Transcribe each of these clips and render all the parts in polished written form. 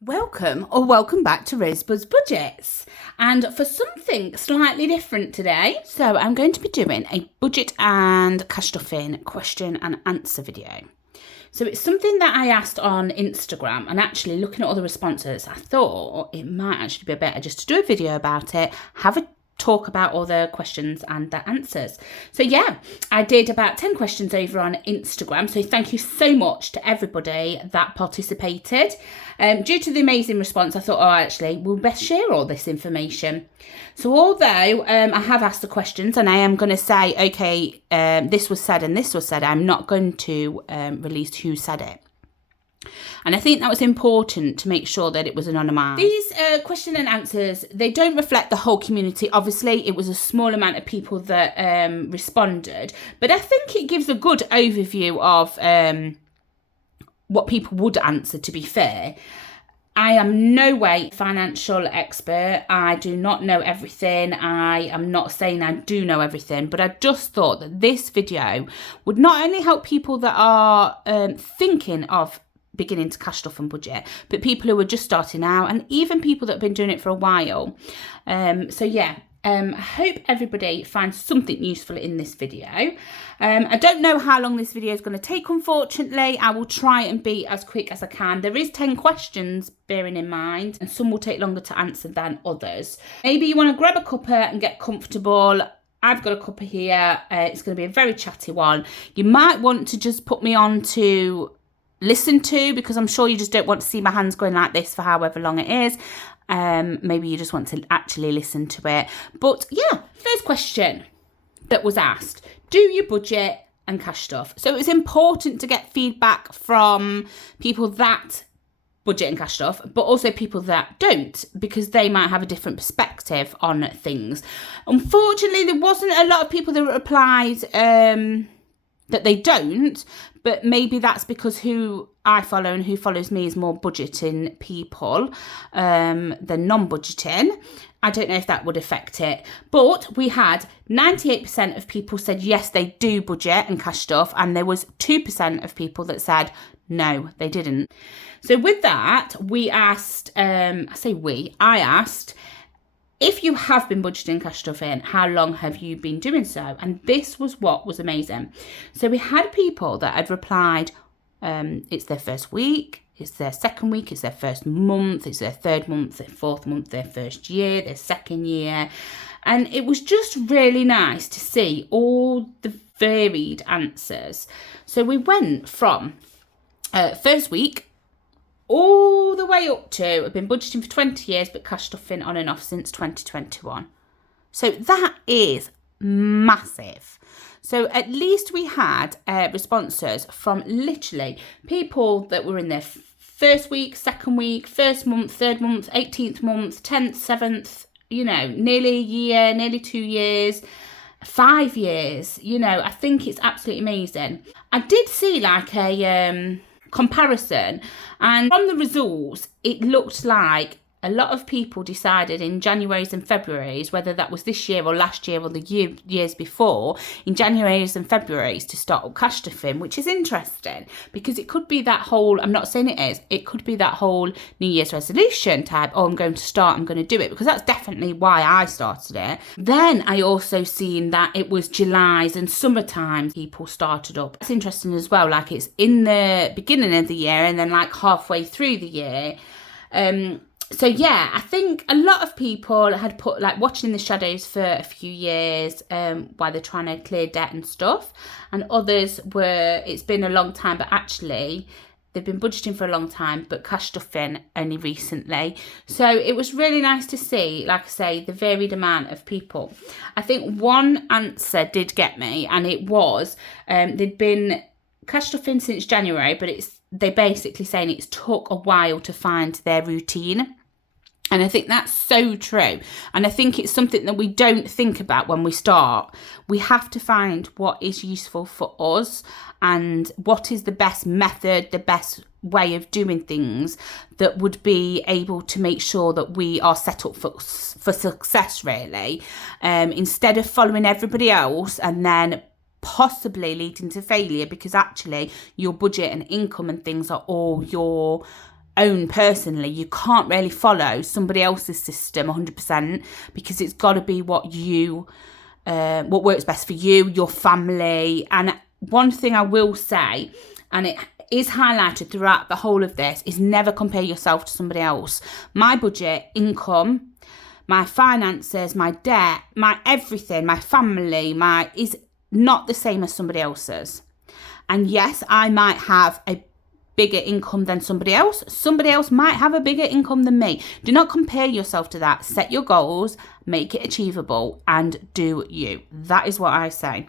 Welcome back to Rosebud's Budgets, and for something slightly different today. So I'm going to be doing a budget and cash stuffing question and answer video. So it's something that I asked on Instagram, and actually looking at all the responses, I thought it might actually be better just to do a video about it, have a talk about all the questions and the answers. So yeah, I did about 10 questions over on Instagram. So thank you so much to everybody that participated. Due to the amazing response, I thought, actually, we'll best share all this information. So although I have asked the questions and I am going to say, okay, this was said and this was said, I'm not going to release who said it. And I think that was important to make sure that it was anonymised. These question and answers, they don't reflect the whole community. Obviously, it was a small amount of people that responded. But I think it gives a good overview of what people would answer, to be fair. I am no way financial expert. I do not know everything. I am not saying I do know everything, but I just thought that this video would not only help people that are thinking of beginning to cash stuff and budget, but people who are just starting out and even people that have been doing it for a while. So yeah, I hope everybody finds something useful in this video. I don't know how long this video is going to take, unfortunately. I will try and be as quick as I can. There is 10 questions, bearing in mind, and some will take longer to answer than others. Maybe you want to grab a cuppa and get comfortable. I've got a cuppa here. It's going to be a very chatty one. You might want to just put me on to listen to, because I'm sure you just don't want to see my hands going like this for however long it is. Maybe you just want to actually listen to it. But yeah, first question that was asked: do you budget and cash stuff? So it was important to get feedback from people that budget and cash stuff, but also people that don't, because they might have a different perspective on things. Unfortunately, there wasn't a lot of people that replied that they don't, but maybe that's because who I follow and who follows me is more budgeting people than non-budgeting. I don't know if that would affect it, but we had 98% of people said yes, they do budget and cash stuff, and there was 2% of people that said no, they didn't. So with that, we asked, I asked, if you have been budgeting cash stuff in, how long have you been doing so? And this was what was amazing. So we had people that had replied, it's their first week, it's their second week, it's their first month, it's their third month, their fourth month, their first year, their second year. And it was just really nice to see all the varied answers. So we went from first week all the way up to, I've been budgeting for 20 years, but cash stuffing on and off since 2021. So that is massive. So at least we had responses from literally people that were in their first week, second week, first month, third month, 18th month, 10th, 7th, nearly a year, nearly 2 years, 5 years. I think it's absolutely amazing. I did see like a comparison, and from the results it looked like a lot of people decided in Januaries and Februaries, whether that was this year or last year or the years before, in Januaries and Februaries to start up cash stuffing, which is interesting because it could be that whole, I'm not saying it is, it could be that whole New Year's resolution type, I'm going to do it, because that's definitely why I started it. Then I also seen that it was July's and summertime people started up. It's interesting as well, like it's in the beginning of the year and then like halfway through the year. So yeah, I think a lot of people had put like watching the shadows for a few years while they're trying to clear debt and stuff, and others were, it's been a long time, but actually they've been budgeting for a long time but cash stuffing only recently. So it was really nice to see, like I say, the varied amount of people. I think one answer did get me, and it was they'd been cash stuffing since January, but they're basically saying it's took a while to find their routine. And I think that's so true. And I think it's something that we don't think about when we start. We have to find what is useful for us and what is the best method, the best way of doing things that would be able to make sure that we are set up for success, really. Instead of following everybody else and then possibly leading to failure, because actually your budget and income and things are all your own personally. You can't really follow somebody else's system 100% because it's got to be what works best for you, your family. And one thing I will say, and it is highlighted throughout the whole of this, is never compare yourself to somebody else. My budget, income, my finances, my debt, my everything, my family, is not the same as somebody else's. And yes, I might have a bigger income than somebody else. Somebody else might have a bigger income than me. Do not compare yourself to that. Set your goals, make it achievable, and do you. That is what I say.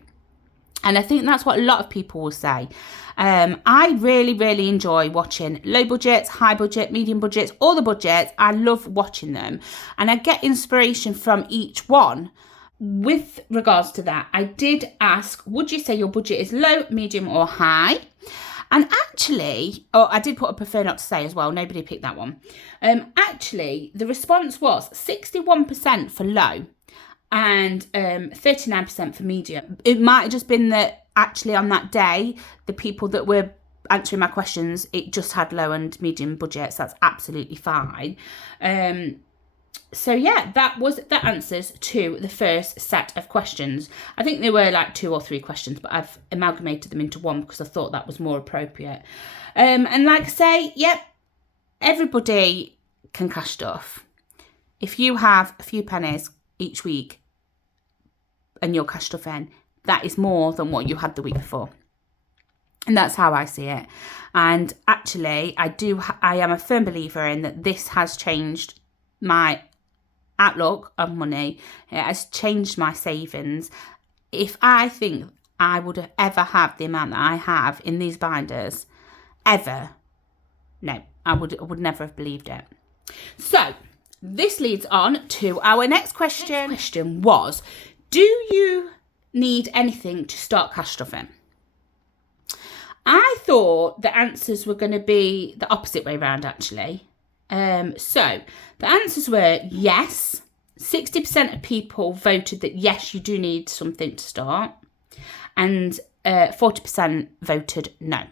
And I think that's what a lot of people will say. I really, really enjoy watching low budgets, high budget, medium budgets, all the budgets. I love watching them. And I get inspiration from each one. With regards to that, I did ask, would you say your budget is low, medium or high? And actually, I did put a prefer not to say as well. Nobody picked that one. Actually, the response was 61% for low and 39% for medium. It might have just been that actually on that day, the people that were answering my questions, it just had low and medium budgets. That's absolutely fine. So yeah, that answers to the first set of questions. I think there were like 2 or 3 questions, but I've amalgamated them into one because I thought that was more appropriate. And like I say, yep, everybody can cash stuff. If you have a few pennies each week and you're cash stuff in, that is more than what you had the week before. And that's how I see it. And actually, I am a firm believer in that this has changed my outlook of money. It has changed my savings. If I think I would have ever have the amount that I have in these binders, ever, no, I would never have believed it. So this leads on to our next question. Next question was, do you need anything to start cash stuffing? I thought the answers were going to be the opposite way around, actually. So the answers were yes. 60% of people voted that yes, you do need something to start. And 40% voted no.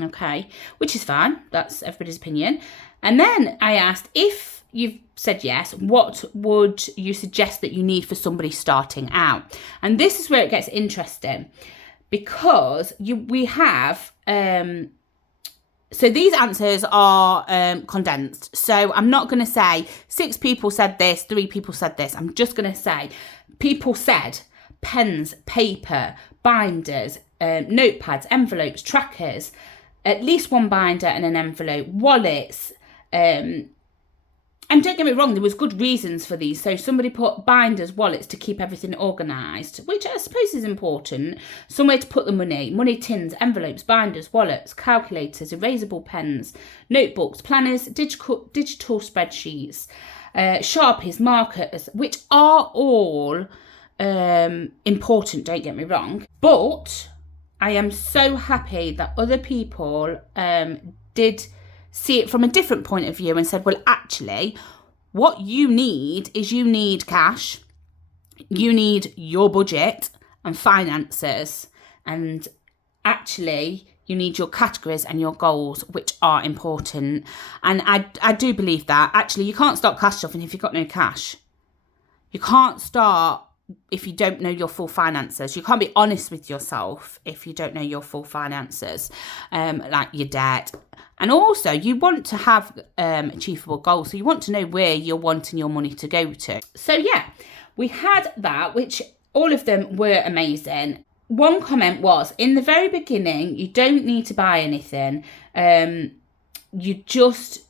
Okay, which is fine. That's everybody's opinion. And then I asked, if you've said yes, what would you suggest that you need for somebody starting out? And this is where it gets interesting, because we have... So these answers are condensed. So I'm not going to say 6 people said this, 3 people said this. I'm just going to say people said pens, paper, binders, notepads, envelopes, trackers, at least one binder and an envelope, wallets. And don't get me wrong, there was good reasons for these. So somebody put binders, wallets to keep everything organised, which I suppose is important. Somewhere to put the money tins, envelopes, binders, wallets, calculators, erasable pens, notebooks, planners, digital spreadsheets, Sharpies, markers, which are all important, don't get me wrong. But I am so happy that other people did see it from a different point of view and said, well, actually, what you need is you need cash, you need your budget and finances, and actually you need your categories and your goals, which are important. And I do believe that. Actually, you can't start cash stuffing if you've got no cash. You can't start if you don't know your full finances. You can't be honest with yourself if you don't know your full finances, like your debt. And also, you want to have achievable goals. So you want to know where you're wanting your money to go to. So yeah, we had that, which all of them were amazing. One comment was, in the very beginning, you don't need to buy anything. You just...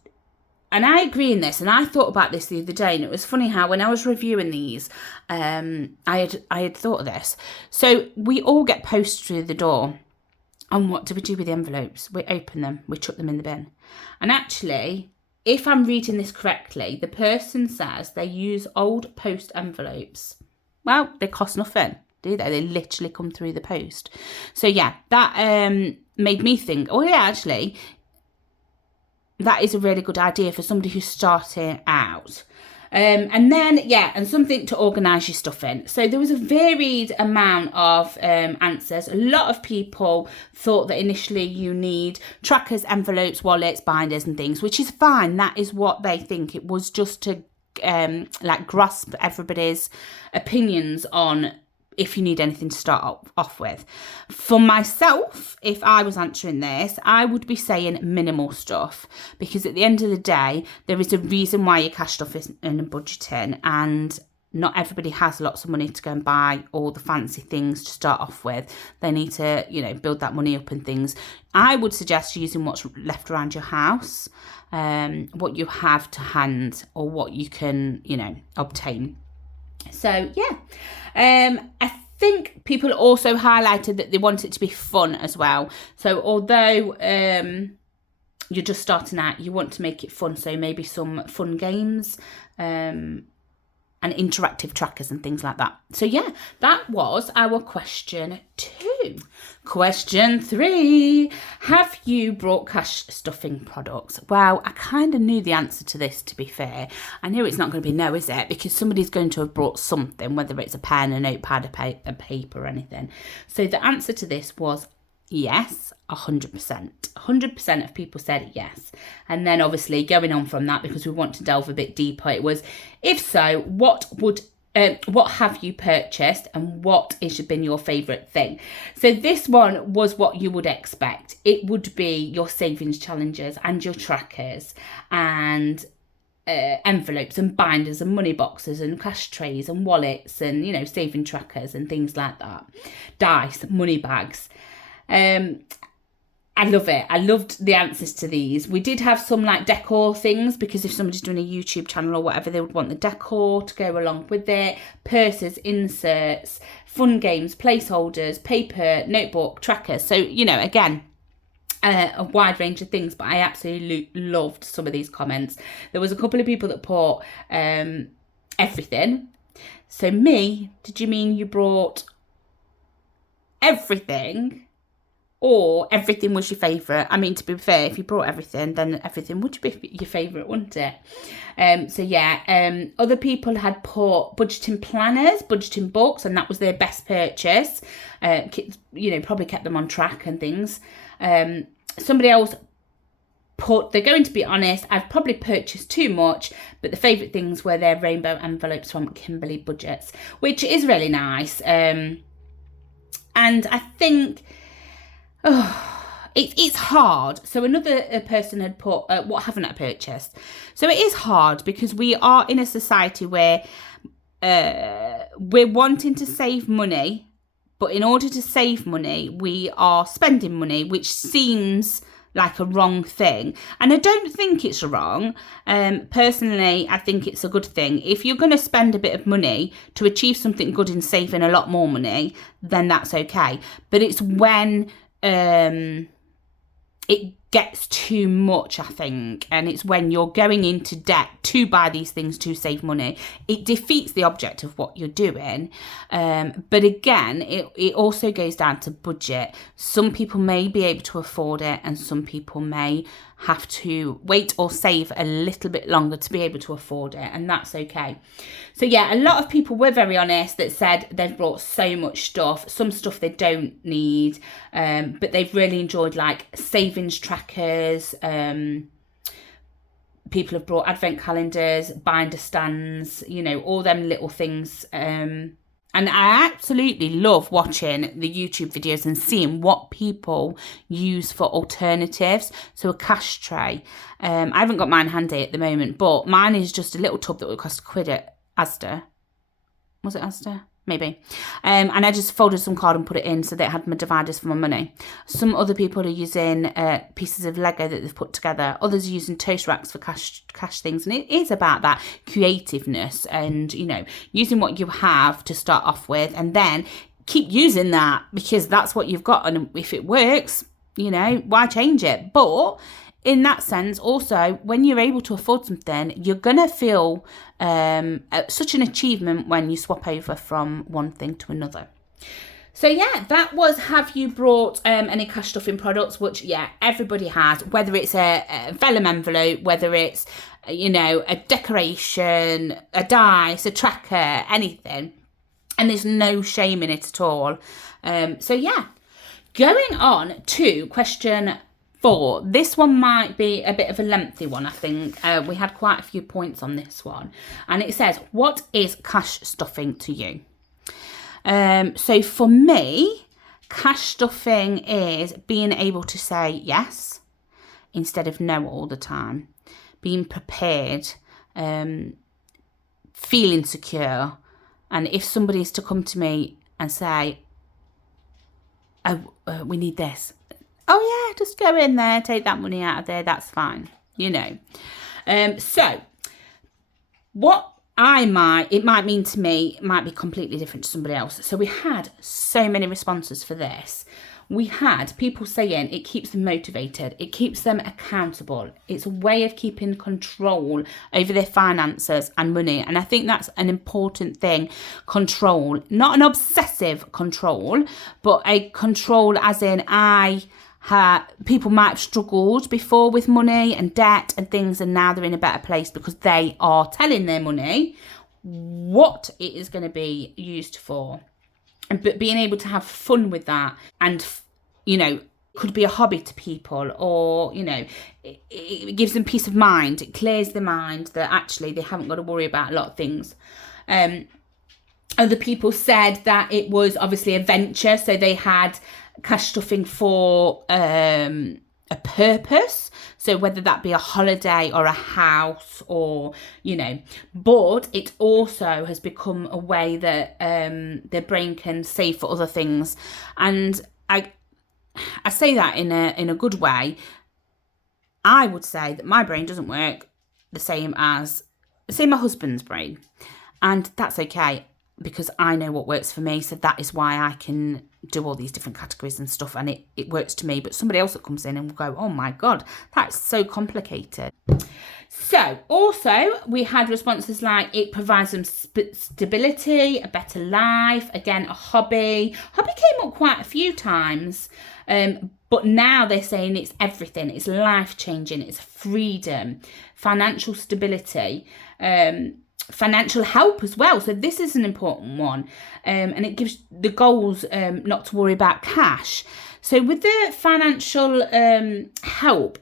And I agree in this, and I thought about this the other day, and it was funny how when I was reviewing these, I had thought of this. So we all get post through the door, and what do we do with the envelopes? We open them, we chuck them in the bin. And actually, if I'm reading this correctly, the person says they use old post envelopes. Well, they cost nothing, do they? They literally come through the post. So yeah, that made me think, oh yeah, actually... that is a really good idea for somebody who's starting out. And then, and something to organise your stuff in. So there was a varied amount of answers. A lot of people thought that initially you need trackers, envelopes, wallets, binders and things, which is fine. That is what they think. It was just to grasp everybody's opinions on if you need anything to start off with. For myself, if I was answering this, I would be saying minimal stuff, because at the end of the day, there is a reason why your cash stuff is in a budgeting, and not everybody has lots of money to go and buy all the fancy things to start off with. They need to, build that money up and things. I would suggest using what's left around your house, what you have to hand, or what you can, obtain. So, I think people also highlighted that they want it to be fun as well. So although you're just starting out, you want to make it fun. So maybe some fun games and interactive trackers and things like that. So that was our question 2. Question 3, have you brought cash stuffing products? Well, I kind of knew the answer to this, to be fair. I knew it's not going to be no, is it? Because somebody's going to have brought something, whether it's a pen, a notepad, a paper or anything. So the answer to this was yes, 100%. 100% of people said yes. And then obviously going on from that, because we want to delve a bit deeper, it was, if so, what have you purchased and what has been your favourite thing? So this one was what you would expect. It would be your savings challenges and your trackers and envelopes and binders and money boxes and cash trays and wallets and, saving trackers and things like that. Dice, money bags. I love it. I loved the answers to these. We did have some decor things, because if somebody's doing a YouTube channel or whatever, they would want the decor to go along with it. Purses, inserts, fun games, placeholders, paper, notebook, trackers. So, again, a wide range of things, but I absolutely loved some of these comments. There was a couple of people that put everything. So did you mean you brought everything? Or everything was your favourite? I mean, to be fair, if you brought everything, then everything would be your favourite, wouldn't it? Other people had put budgeting planners, budgeting books, and that was their best purchase. Probably kept them on track and things. Somebody else put, they're going to be honest, I've probably purchased too much, but the favourite things were their rainbow envelopes from Kimberly Budgets, which is really nice. And I think... it's hard. So another person had put, what haven't I purchased? So it is hard, because we are in a society where we're wanting to save money, but in order to save money, we are spending money, which seems like a wrong thing. And I don't think it's wrong. Personally, I think it's a good thing. If you're going to spend a bit of money to achieve something good and saving a lot more money, then that's okay. But it's when it gets too much, I think, and it's when you're going into debt to buy these things to save money, it defeats the object of what you're doing. But again, it also goes down to budget. Some people may be able to afford it, and some people may have to wait or save a little bit longer to be able to afford it, and that's okay. So a lot of people were very honest that said they've brought so much stuff, some stuff they don't need, but they've really enjoyed savings trackers. People have brought advent calendars, binder stands, all them little things. And I absolutely love watching the YouTube videos and seeing what people use for alternatives. So a cash tray. I haven't got mine handy at the moment, but mine is just a little tub that would cost £1 at Asda. Was it Asda? Maybe. And I just folded some card and put it in so that it had my dividers for my money. Some other people are using pieces of Lego that they've put together. Others are using toast racks for cash things. And it is about that creativeness and, using what you have to start off with, and then keep using that, because that's what you've got. And if it works, why change it? But in that sense, also, when you're able to afford something, you're going to feel such an achievement when you swap over from one thing to another. So yeah, that was have you brought any cash stuffing products, which yeah, everybody has, whether it's a vellum envelope, whether it's, you know, a decoration, a dice, a tracker, anything. And there's no shame in it at all. So yeah, going on to question 4. This one might be a bit of a lengthy one, I think. We had quite a few points on this one. And it says, what is cash stuffing to you? So for me, cash stuffing is being able to say yes instead of no all the time, being prepared, feeling secure. And if somebody is to come to me and say, oh, we need this. Oh yeah, just go in there, take that money out of there. That's fine, you know. So what it might mean to me, might be completely different to somebody else. So we had so many responses for this. We had people saying it keeps them motivated, it keeps them accountable, it's a way of keeping control over their finances and money. And I think that's an important thing. Control, not an obsessive control, but a control as in people might have struggled before with money and debt and things, and now they're in a better place because they are telling their money what it is going to be used for. But being able to have fun with that, and, you know, could be a hobby to people, or, you know, it gives them peace of mind. It clears their mind that actually they haven't got to worry about a lot of things. Other people said that it was obviously a venture, so they had cash stuffing for a purpose, so whether that be a holiday or a house, or, you know, but it also has become a way that their brain can save for other things. And I say that in a good way. I would say that my brain doesn't work the same as, say, my husband's brain, and that's okay, because I know what works for me. So that is why I can do all these different categories and stuff, and it works to me. But somebody else that comes in and will go, oh my God, that's so complicated. So also we had responses like it provides them stability, a better life, again, a hobby. Hobby came up quite a few times, but now they're saying it's everything. It's life-changing, it's freedom, financial stability, financial help as well. So this is an important one, and it gives the goals not to worry about cash. So with the financial help,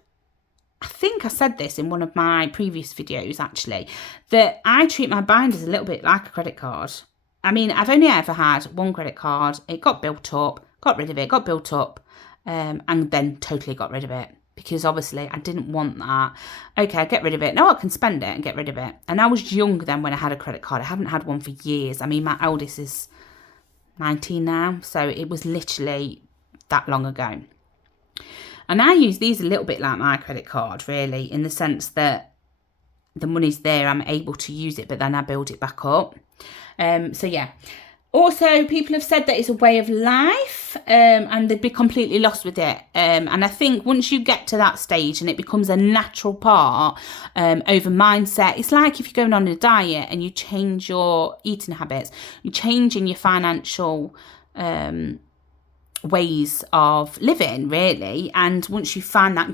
I think I said this in one of my previous videos actually, that I treat my binders a little bit like a credit card. I mean, I've only ever had one credit card. It got built up, got rid of it, got built up, and then totally got rid of it. Because obviously I didn't want that. Okay, I get rid of it. No, I can spend it and get rid of it. And I was young then when I had a credit card. I haven't had one for years. I mean, my eldest is 19 now. So it was literally that long ago. And I use these a little bit like my credit card, really, in the sense that the money's there, I'm able to use it, but then I build it back up. So yeah. Also, people have said that it's a way of life, and they'd be completely lost with it. And I think once you get to that stage and it becomes a natural part over mindset, it's like if you're going on a diet and you change your eating habits, you're changing your financial ways of living, really. And once you find that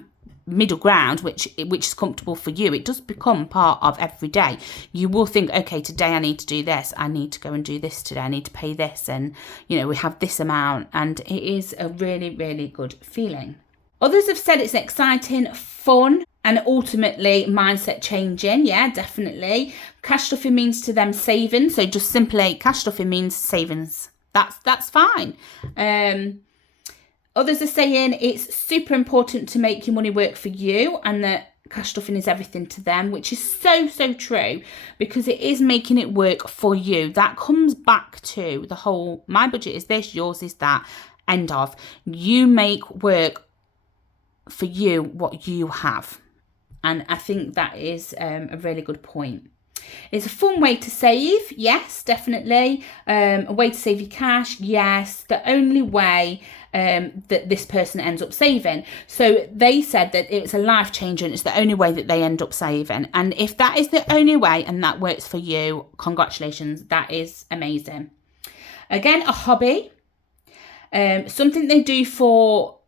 middle ground, which is comfortable for you, it does become part of every day. You will think, okay, today I need to do this, I need to go and do this today, I need to pay this, and, you know, we have this amount, and it is a really, really good feeling. Others have said it's exciting, fun, and ultimately mindset changing. Yeah, definitely. Cash stuffing means to them saving, so just simply cash stuffing means savings. That's fine. Others are saying it's super important to make your money work for you, and that cash stuffing is everything to them, which is so, so true, because it is making it work for you. That comes back to the whole, my budget is this, yours is that, end of. You make work for you what you have. And I think that is a really good point. It's a fun way to save, yes, definitely. A way to save your cash, yes. The only way that this person ends up saving. So they said that it's a life changer and it's the only way that they end up saving. And if that is the only way and that works for you, congratulations, that is amazing. Again, a hobby. something they do for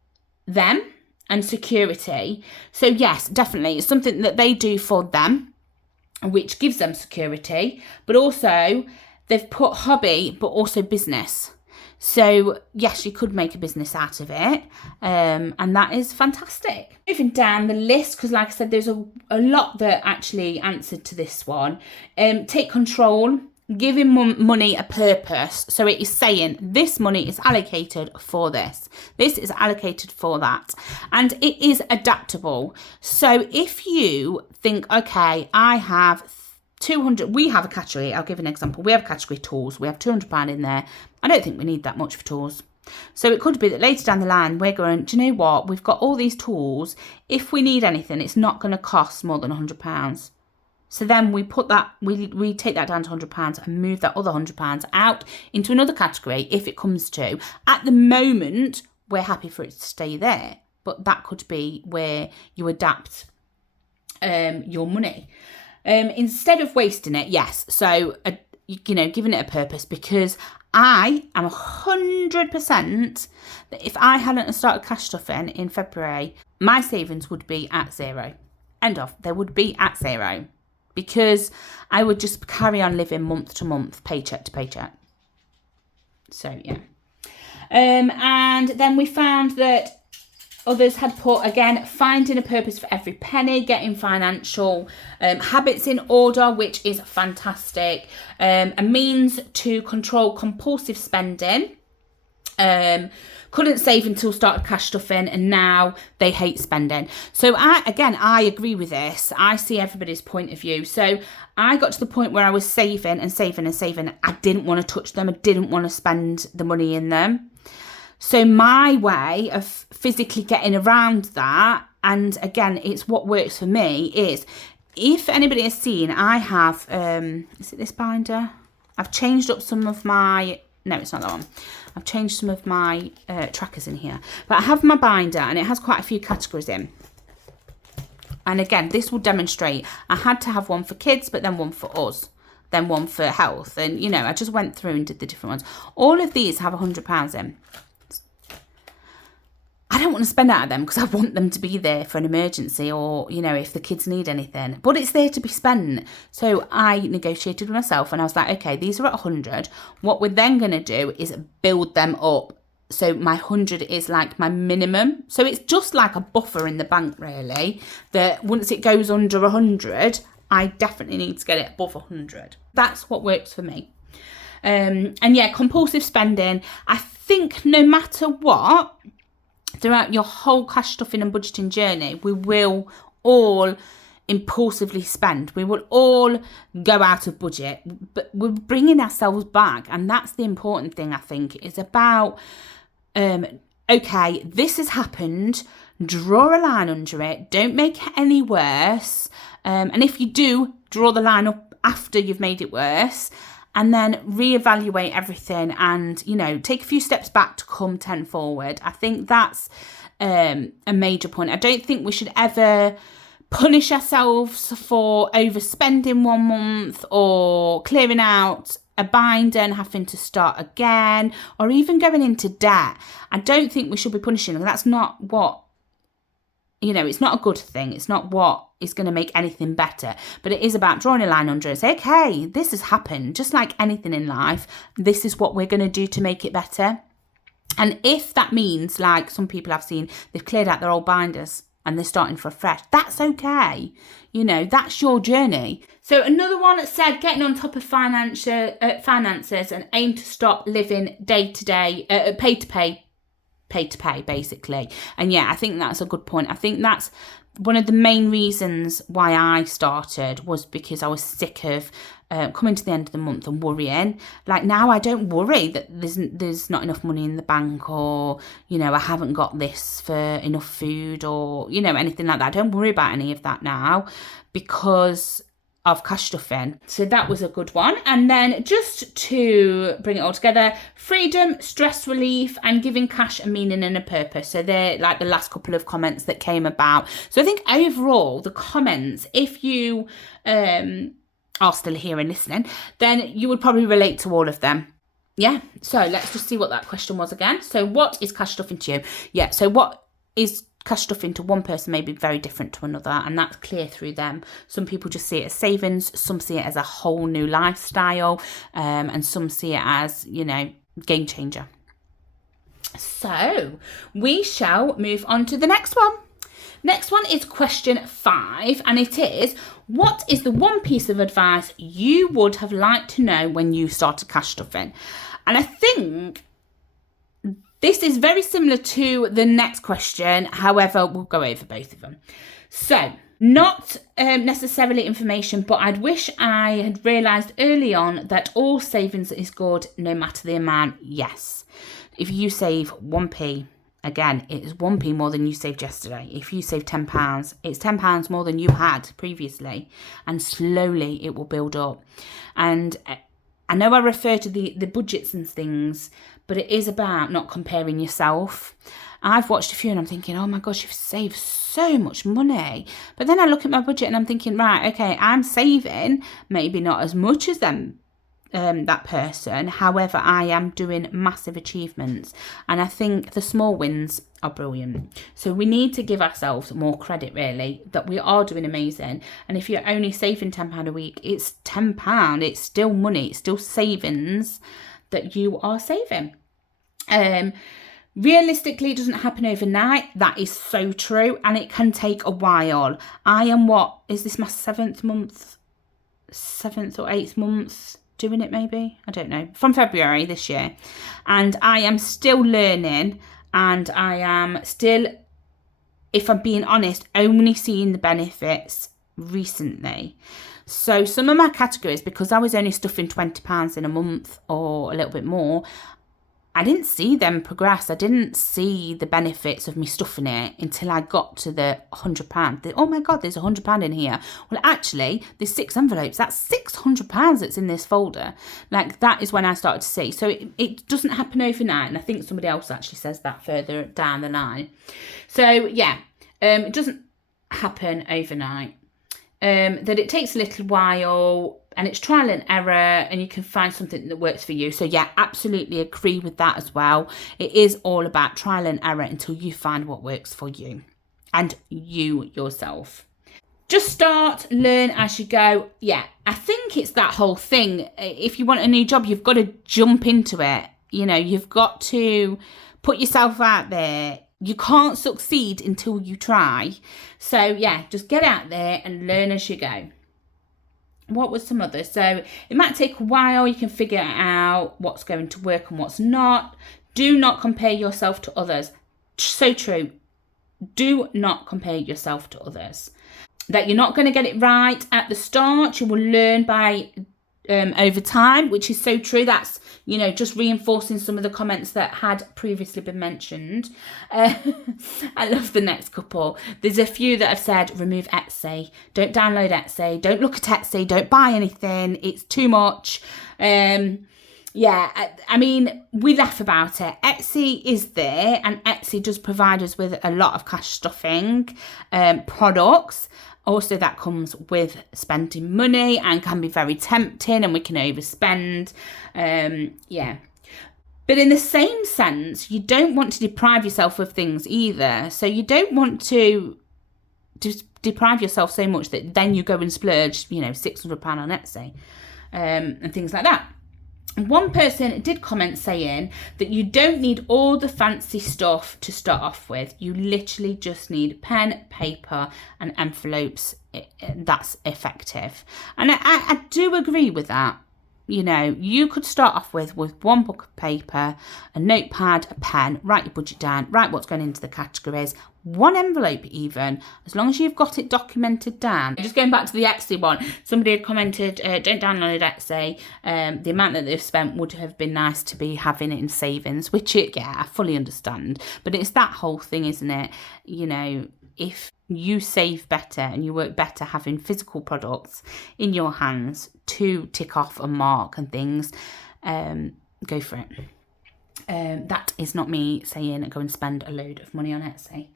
them and security. So yes, definitely, it's something that they do for them, which gives them security, but also they've put hobby, but also business. So yes, you could make a business out of it, and that is fantastic. Moving down the list, because like I said, there's a lot that actually answered to this one. Take control, giving money a purpose. So it is saying this money is allocated for this. This is allocated for that. And it is adaptable. So if you think, okay, I have 200, we have a category, I'll give an example. We have a category tools. We have £200 in there. I don't think we need that much for tools. So it could be that later down the line, we're going, do you know what? We've got all these tools. If we need anything, it's not going to cost more than £100. So then we put that, we take that down to £100 and move that other £100 out into another category if it comes to. At the moment, we're happy for it to stay there. But that could be where you adapt your money. Instead of wasting it, yes. So, giving it a purpose, because I am 100% that if I hadn't started cash stuffing in February, my savings would be at zero. End of. They would be at zero, because I would just carry on living month to month, paycheck to paycheck. So, yeah. And then we found that others had put, again, finding a purpose for every penny, getting financial habits in order, which is fantastic. A means to control compulsive spending. Couldn't save until started cash stuffing, and now they hate spending. So I agree with this. I see everybody's point of view. So I got to the point where I was saving and saving and saving. I didn't want to touch them. I didn't want to spend the money in them. So my way of physically getting around that, and again, it's what works for me, is if anybody has seen, I have, is it this binder? I've changed up some of my, no, it's not that one. I've changed some of my trackers in here. But I have my binder, and it has quite a few categories in. And again, this will demonstrate, I had to have one for kids, but then one for us. Then one for health. And, I just went through and did the different ones. All of these have £100 in. I don't want to spend out of them because I want them to be there for an emergency, or, if the kids need anything. But it's there to be spent. So I negotiated with myself and I was like, okay, these are at 100. What we're then going to do is build them up. So my 100 is like my minimum. So it's just like a buffer in the bank, really, that once it goes under 100, I definitely need to get it above 100. That's what works for me. And yeah, compulsive spending. I think no matter what, throughout your whole cash stuffing and budgeting journey, we will all impulsively spend. We will all go out of budget, but we're bringing ourselves back. And that's the important thing, I think. It's about, okay, this has happened. Draw a line under it. Don't make it any worse. And if you do, draw the line up after you've made it worse. And then reevaluate everything and, take a few steps back to come 10 forward. I think that's a major point. I don't think we should ever punish ourselves for overspending 1 month or clearing out a binder and having to start again, or even going into debt. I don't think we should be punishing them. That's not what, it's not a good thing. It's not what is going to make anything better. But it is about drawing a line under it. Say, okay, this has happened. Just like anything in life, this is what we're going to do to make it better. And if that means, like some people I've seen, they've cleared out their old binders and they're starting for fresh, that's okay. That's your journey. So another one that said, getting on top of finances and aim to stop living day to day, pay to pay, basically. And yeah, I think that's a good point. I think that's one of the main reasons why I started, was because I was sick of coming to the end of the month and worrying. Like now I don't worry that there's not enough money in the bank, or, I haven't got this for enough food, or, anything like that. I don't worry about any of that now because of cash stuffing. So that was a good one. And then just to bring it all together, freedom, stress relief, and giving cash a meaning and a purpose. So they're like the last couple of comments that came about. So I think overall the comments, if you are still here and listening, then you would probably relate to all of them. yeah, so let's just see what that question was again. So what is cash stuffing to you? Yeah, so what is cash stuffing to one person may be very different to another, and that's clear through them. Some people just see it as savings, some see it as a whole new lifestyle, and some see it as, game changer. So we shall move on to the next one. Next one is question 5, and it is, what is the one piece of advice you would have liked to know when you started cash stuffing? And I think this is very similar to the next question. However, we'll go over both of them. So, not necessarily information, but I'd wish I had realised early on that all savings is good no matter the amount. Yes. If you save 1p, again, it is 1p more than you saved yesterday. If you save £10, it's £10 more than you had previously. And slowly it will build up. And I know I refer to the budgets and things, but it is about not comparing yourself. I've watched a few and I'm thinking, oh my gosh, you've saved so much money. But then I look at my budget and I'm thinking, right, okay, I'm saving maybe not as much as them. That person. However, I am doing massive achievements, and I think the small wins are brilliant. So we need to give ourselves more credit, really, that we are doing amazing. And if you're only saving £10 a week, it's £10. It's still money. It's still savings that you are saving. Realistically, it doesn't happen overnight. That is so true, and it can take a while. I am is this my 7th or 8th month doing it, maybe? I don't know. From February this year. And I am still learning, and I am still, if I'm being honest, only seeing the benefits recently. So some of my categories, because I was only stuffing £20 in a month or a little bit more, I didn't see them progress. I didn't see the benefits of me stuffing it until I got to the £100. Oh my God, there's £100 in here. Well, actually, there's 6 envelopes. That's £600 that's in this folder. Like, that is when I started to see. So it doesn't happen overnight. And I think somebody else actually says that further down the line. So yeah, it doesn't happen overnight. That it takes a little while, and it's trial and error, and you can find something that works for you. So yeah, absolutely agree with that as well. It is all about trial and error until you find what works for you and you yourself. Just start, learn as you go. Yeah, I think it's that whole thing. If you want a new job, you've got to jump into it. You've got to put yourself out there. You can't succeed until you try. So yeah, just get out there and learn as you go. What was some others? So it might take a while. You can figure out what's going to work and what's not. Do not compare yourself to others. So true. Do not compare yourself to others. That you're not going to get it right at the start. You will learn by over time, which is so true. That's, just reinforcing some of the comments that had previously been mentioned. I love the next couple. There's a few that have said, remove Etsy. Don't download Etsy. Don't look at Etsy. Don't buy anything. It's too much. Yeah, I mean, we laugh about it. Etsy is there, and Etsy does provide us with a lot of cash stuffing products. Also, that comes with spending money and can be very tempting, and we can overspend. Yeah. But in the same sense, you don't want to deprive yourself of things either. So you don't want to deprive yourself so much that then you go and splurge, £600 on Etsy and things like that. One person did comment saying that you don't need all the fancy stuff to start off with. You literally just need pen, paper and envelopes. That's effective. And I do agree with that. You could start off with one book of paper, a notepad, a pen, write your budget down, write what's going into the categories, one envelope even, as long as you've got it documented down. Just going back to the Etsy one, somebody had commented, don't download Etsy. The amount that they've spent would have been nice to be having it in savings, which I fully understand. But it's that whole thing, isn't it? If you save better and you work better having physical products in your hands to tick off and mark and things, go for it. That is not me saying go and spend a load of money on Etsy.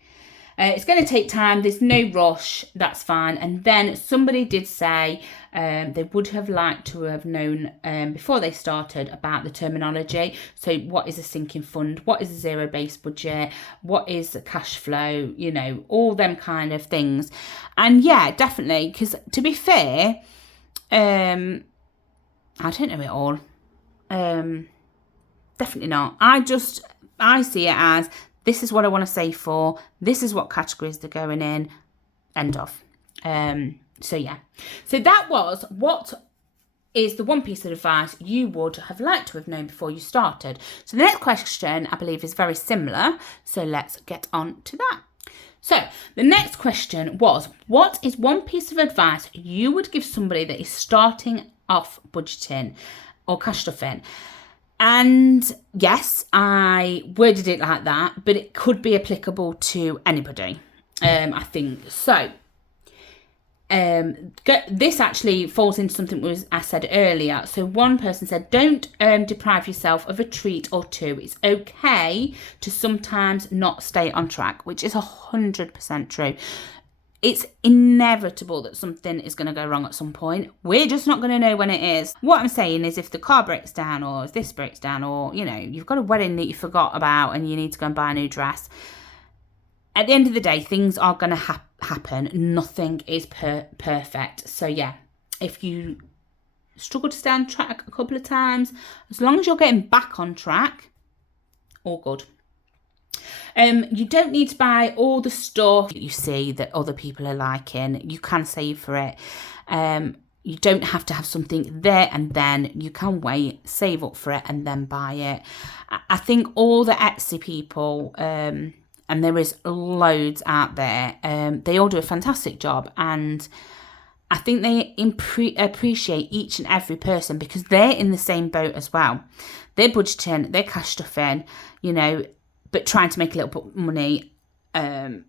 It's going to take time. There's no rush. That's fine. And then somebody did say they would have liked to have known before they started about the terminology. So what is a sinking fund? What is a zero-based budget? What is cash flow? You know, all them kind of things. And yeah, definitely. Because to be fair, I don't know it all. Definitely not. I see it as, this is what I want to save for. This is what categories they're going in. End of. So yeah. So that was what is the one piece of advice you would have liked to have known before you started. So the next question, I believe, is very similar. So let's get on to that. So the next question was, what is one piece of advice you would give somebody that is starting off budgeting or cash stuffing? And yes, I worded it like that, but it could be applicable to anybody, I think. So this actually falls into something I said earlier. So one person said, don't deprive yourself of a treat or two. It's okay to sometimes not stay on track, which is 100% true. It's inevitable that something is going to go wrong at some point. We're just not going to know when it is. What I'm saying is, if the car breaks down, or if this breaks down, or, you know, you've got a wedding that you forgot about and you need to go and buy a new dress, at the end of the day, things are going to happen. Nothing is perfect. So yeah, if you struggle to stay on track a couple of times, as long as you're getting back on track, all good. You don't need to buy all the stuff you see that other people are liking. You can save for it. You don't have to have something there and then. You can wait, save up for it, and then buy it. I think all the Etsy people, and there is loads out there, they all do a fantastic job, and I think they appreciate each and every person because they're in the same boat as well. They're budgeting, they're cash stuffing, you know, but trying to make a little bit of money to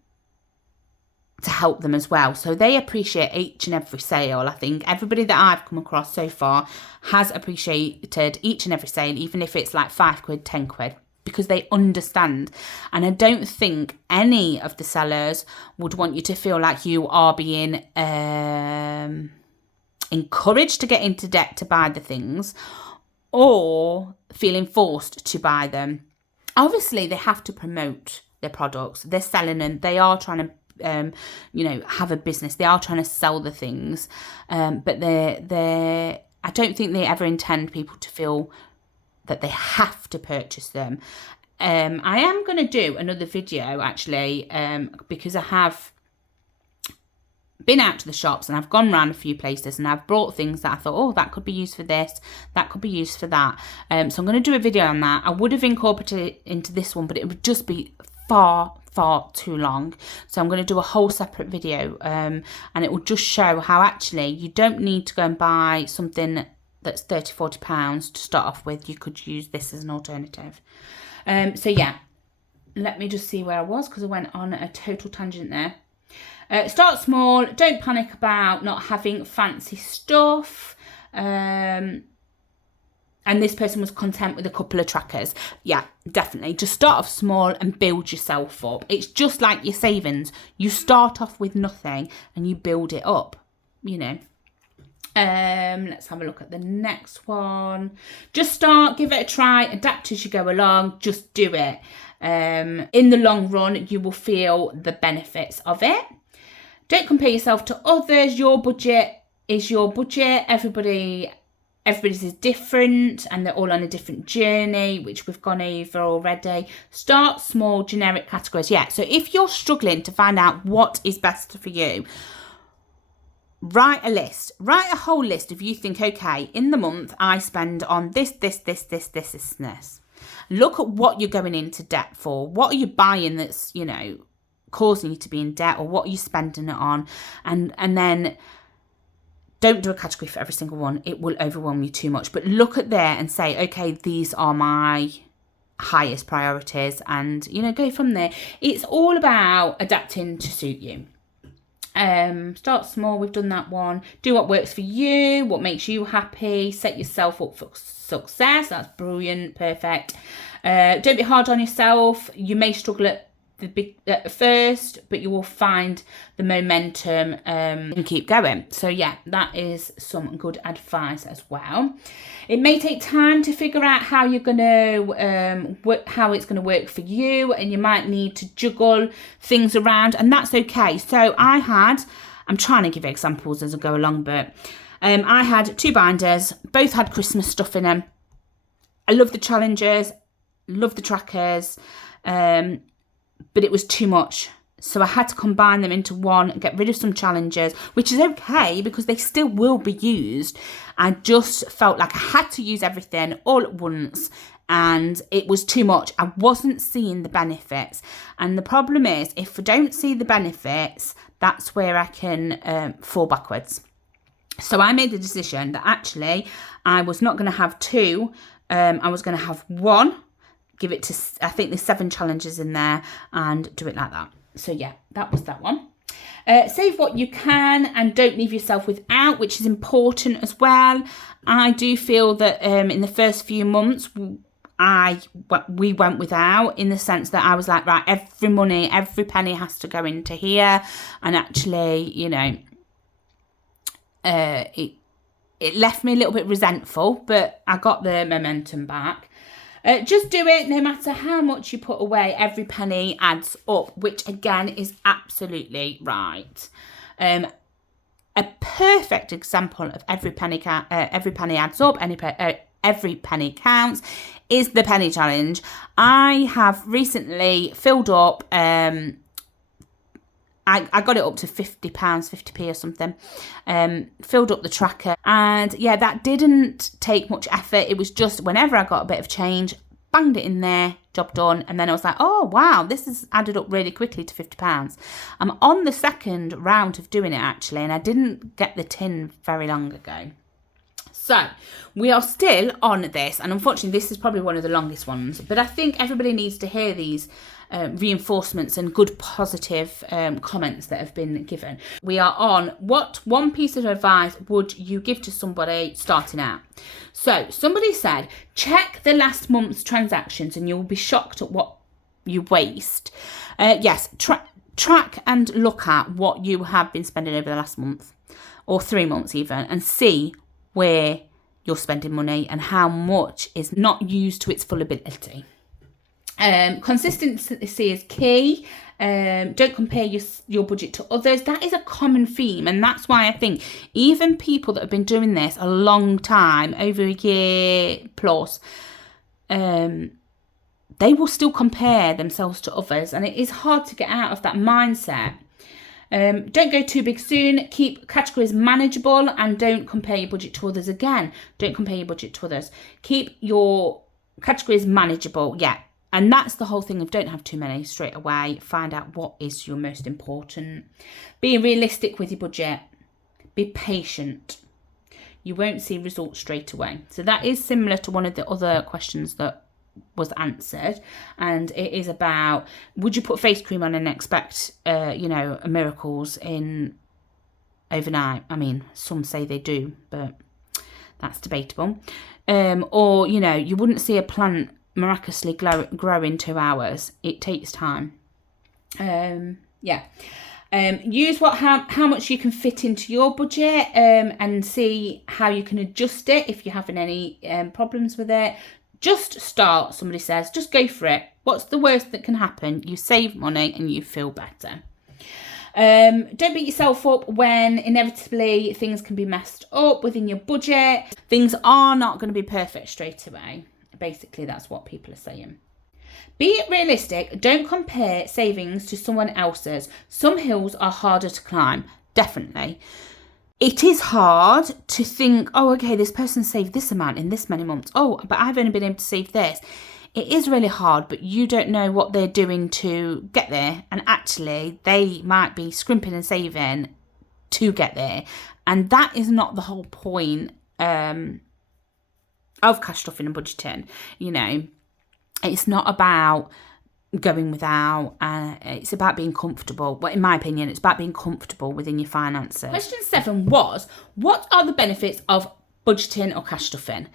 help them as well. So they appreciate each and every sale. I think everybody that I've come across so far has appreciated each and every sale, even if it's like £5, £10, because they understand. And I don't think any of the sellers would want you to feel like you are being encouraged to get into debt to buy the things, or feeling forced to buy them. Obviously, they have to promote their products. They're selling them. They are trying to, you know, have a business. They are trying to sell the things. But I don't think they ever intend people to feel that they have to purchase them. I am going to do another video, actually, because I have been out to the shops and I've gone around a few places and I've brought things that I thought, oh, that could be used for this, that could be used for that. So I'm going to do a video on that. I would have incorporated it into this one, but it would just be far too long. So I'm going to do a whole separate video, and it will just show how actually you don't need to go and buy something that's £30-40 to start off with. You could use this as an alternative. So yeah, let me just see where I was, because I went on a total tangent there. Start small. Don't panic about not having fancy stuff. And this person was content with a couple of trackers. Yeah, definitely. Just start off small and build yourself up. It's just like your savings. You start off with nothing and you build it up, you know. Let's have a look at the next one. Just start, give it a try, adapt as you go along. Just do it. In the long run, you will feel the benefits of it. Don't compare yourself to others. Your budget is your budget. Everybody's is different and they're all on a different journey, which we've gone over already. Start small, generic categories. Yeah, so if you're struggling to find out what is best for you, write a list. Write a whole list if you think, okay, in the month I spend on this. Look at what you're going into debt for. What are you buying that's, you know, causing you to be in debt, or what are you spending it on? And then don't do a category for every single one. It will overwhelm you too much. But look at there and say, okay, these are my highest priorities, and, you know, go from there. It's all about adapting to suit you. Start small, we've done that one. Do what works for you, what makes you happy. Set yourself up for success. That's brilliant, perfect. Don't be hard on yourself. You may struggle at the big at first, but you will find the momentum and keep going. So yeah, that is some good advice as well. It may take time to figure out how you're gonna how it's gonna work for you, and you might need to juggle things around, and that's okay. So I'm trying to give examples as I go along, but I had 2 binders, both had Christmas stuff in them. I love the challenges, love the trackers, but it was too much. So I had to combine them into one and get rid of some challenges, which is okay because they still will be used. I just felt like I had to use everything all at once, and it was too much. I wasn't seeing the benefits. And the problem is, if I don't see the benefits, that's where I can fall backwards. So I made the decision that actually I was not going to have 2. I was going to have 1, give it to, I think there's 7 challenges in there, and do it like that. So yeah, that was that one. Save what you can and don't leave yourself without, which is important as well. I do feel that in the first few months, we went without, in the sense that I was like, right, every penny has to go into here. And actually, you know, it left me a little bit resentful, but I got the momentum back. Just do it. No matter how much you put away, every penny adds up, which again is absolutely right. A perfect example of every penny adds up, every penny counts, is the penny challenge. I have recently filled up, I got it up to £50, 50p or something, filled up the tracker, and yeah, that didn't take much effort. It was just whenever I got a bit of change, banged it in there, job done. And then I was like, oh wow, this has added up really quickly to £50. I'm on the second round of doing it actually, and I didn't get the tin very long ago. So we are still on this, and unfortunately this is probably one of the longest ones, but I think everybody needs to hear these reinforcements and good positive comments that have been given. We are on, what one piece of advice would you give to somebody starting out? So somebody said, check the last month's transactions and you'll be shocked at what you waste. Yes, track and look at what you have been spending over the last month or 3 months even, and see where you're spending money and how much is not used to its full ability. Consistency is key. Don't compare your budget to others. That is a common theme, and that's why I think even people that have been doing this a long time, over a year plus, they will still compare themselves to others, and it is hard to get out of that mindset. Don't go too big soon. Keep categories manageable and don't compare your budget to others. Again, don't compare your budget to others. Keep your categories manageable. Yeah. And that's the whole thing of don't have too many straight away. Find out what is your most important. Be realistic with your budget. Be patient. You won't see results straight away. So that is similar to one of the other questions that was answered, and it is about, would you put face cream on and expect miracles in overnight? I mean, some say they do, but that's debatable. Or you wouldn't see a plant miraculously grow in 2 hours. It takes time. Use how much you can fit into your budget, and see how you can adjust it if you're having any problems with it. Just start, somebody says, just go for it. What's the worst that can happen? You save money and you feel better. Don't beat yourself up when inevitably things can be messed up within your budget. Things are not going to be perfect straight away. Basically, that's what people are saying. Be realistic. Don't compare savings to someone else's. Some hills are harder to climb, definitely. It is hard to think, oh, okay, this person saved this amount in this many months. Oh, but I've only been able to save this. It is really hard, but you don't know what they're doing to get there. And actually, they might be scrimping and saving to get there. And that is not the whole point of cash stuffing and budgeting. It's not about going without, it's about being comfortable. Well, in my opinion, it's about being comfortable within your finances. Question 7 was, what are the benefits of budgeting or cash stuffing?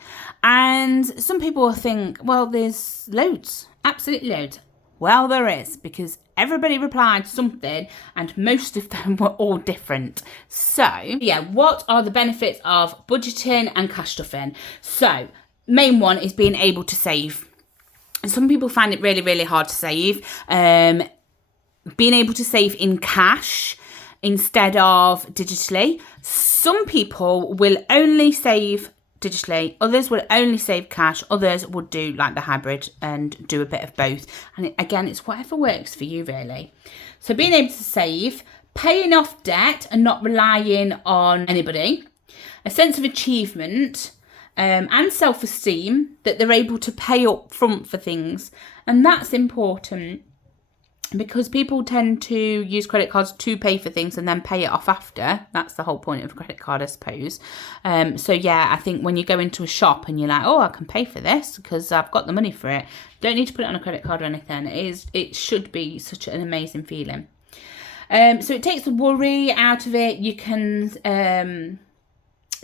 And some people think, well, there's loads, absolutely loads. Well, there is, because everybody replied something and most of them were all different. So, yeah, what are the benefits of budgeting and cash stuffing? So, main one is being able to save. Some people find it really, really hard to save. Being able to save in cash instead of digitally. Some people will only save digitally, others will only save cash, others would do like the hybrid and do a bit of both. And again, it's whatever works for you, really. So being able to save, paying off debt and not relying on anybody, a sense of achievement, and self-esteem, that they're able to pay up front for things. And that's important, because people tend to use credit cards to pay for things and then pay it off after. That's the whole point of a credit card, I suppose. So yeah, I think when you go into a shop and you're like, oh, I can pay for this because I've got the money for it, don't need to put it on a credit card or anything. It should be such an amazing feeling. So it takes the worry out of it. You can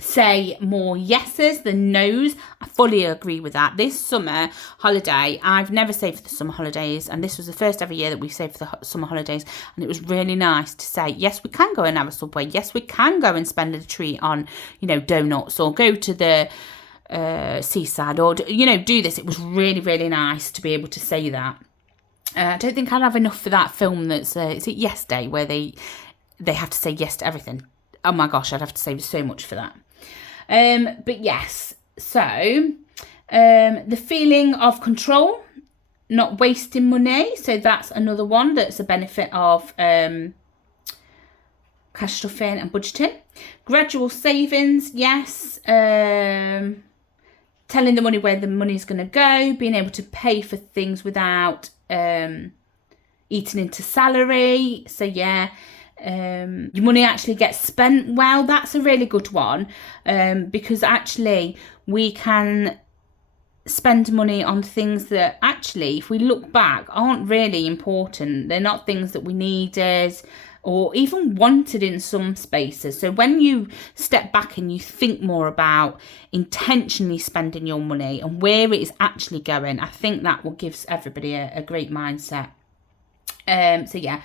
say more yeses than nos. I fully agree with that. This summer holiday, I've never saved for the summer holidays, and this was the first ever year that we've saved for the summer holidays, and it was really nice to say, yes, we can go and have a Subway, yes, we can go and spend a treat on, donuts, or go to the seaside, or do this. It was really, really nice to be able to say that. I don't think I'd have enough for that film that's is it Yes Day, where they have to say yes to everything. Oh my gosh, I'd have to save so much for that. But yes, so the feeling of control, not wasting money. So that's another one that's a benefit of cash stuffing and budgeting. Gradual savings, yes. Telling the money where the money's going to go, being able to pay for things without eating into salary. So yeah. Your money actually gets spent well. That's a really good one, because actually we can spend money on things that actually, if we look back, aren't really important. They're not things that we needed or even wanted in some spaces. So when you step back and you think more about intentionally spending your money and where it is actually going, I think that will give everybody a great mindset. So yeah.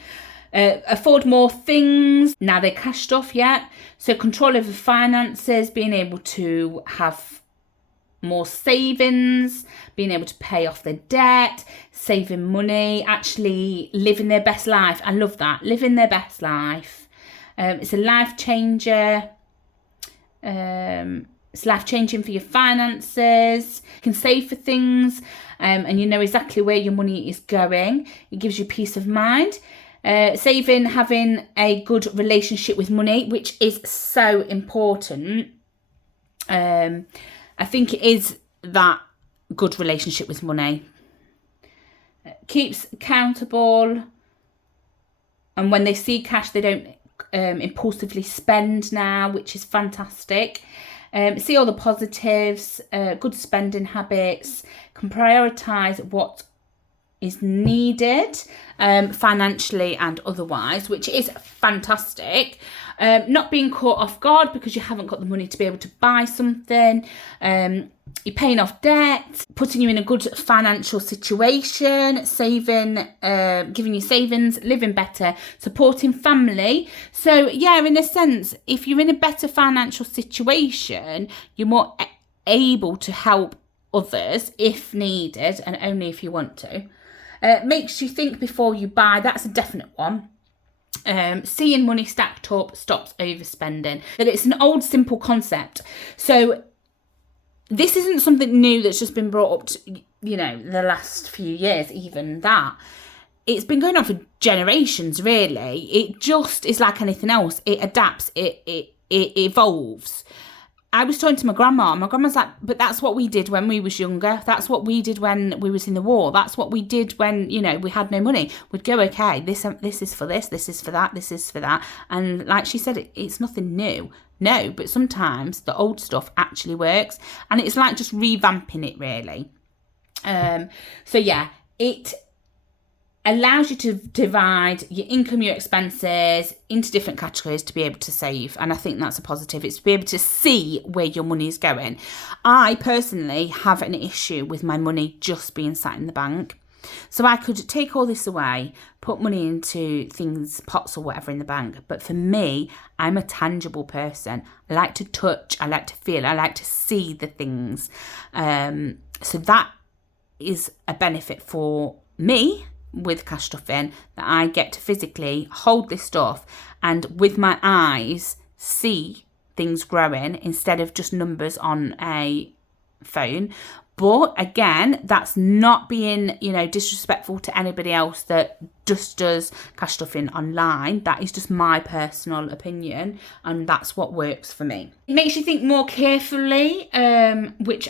Afford more things. Now they're cashed off yet. So control over finances, being able to have more savings, being able to pay off their debt, saving money, actually living their best life. I love that. Living their best life. It's a life changer. It's life changing for your finances. You can save for things, and you know exactly where your money is going. It gives you peace of mind. Saving, having a good relationship with money, which is so important. I think it is that good relationship with money. Keeps accountable, and when they see cash, they don't impulsively spend now, which is fantastic. See all the positives, good spending habits, can prioritise what is needed financially and otherwise, which is fantastic. Not being caught off guard because you haven't got the money to be able to buy something. You're paying off debt, putting you in a good financial situation, saving, giving you savings, living better, supporting family. So yeah, in a sense, if you're in a better financial situation, you're more able to help others if needed, and only if you want to. Makes you think before you buy. That's a definite one. Seeing money stacked up stops overspending. But it's an old, simple concept. So this isn't something new that's just been brought up to, the last few years, even that. It's been going on for generations, really. It just is like anything else. It adapts. It evolves. I was talking to my grandma, and my grandma's like, but that's what we did when we was younger. That's what we did when we was in the war. That's what we did when, we had no money. We'd go, okay, this is for this is for that, this is for that. And like she said, it's nothing new. No, but sometimes the old stuff actually works. And it's like just revamping it, really. So yeah, it allows you to divide your income, your expenses into different categories to be able to save. And I think that's a positive. It's to be able to see where your money is going. I personally have an issue with my money just being sat in the bank. So I could take all this away, put money into things, pots or whatever in the bank. But for me, I'm a tangible person. I like to touch, I like to feel, I like to see the things. So that is a benefit for me with cash stuffing, that I get to physically hold this stuff and with my eyes see things growing instead of just numbers on a phone. But again, that's not being, disrespectful to anybody else that just does cash stuffing online. That is just my personal opinion, and that's what works for me. It makes you think more carefully, which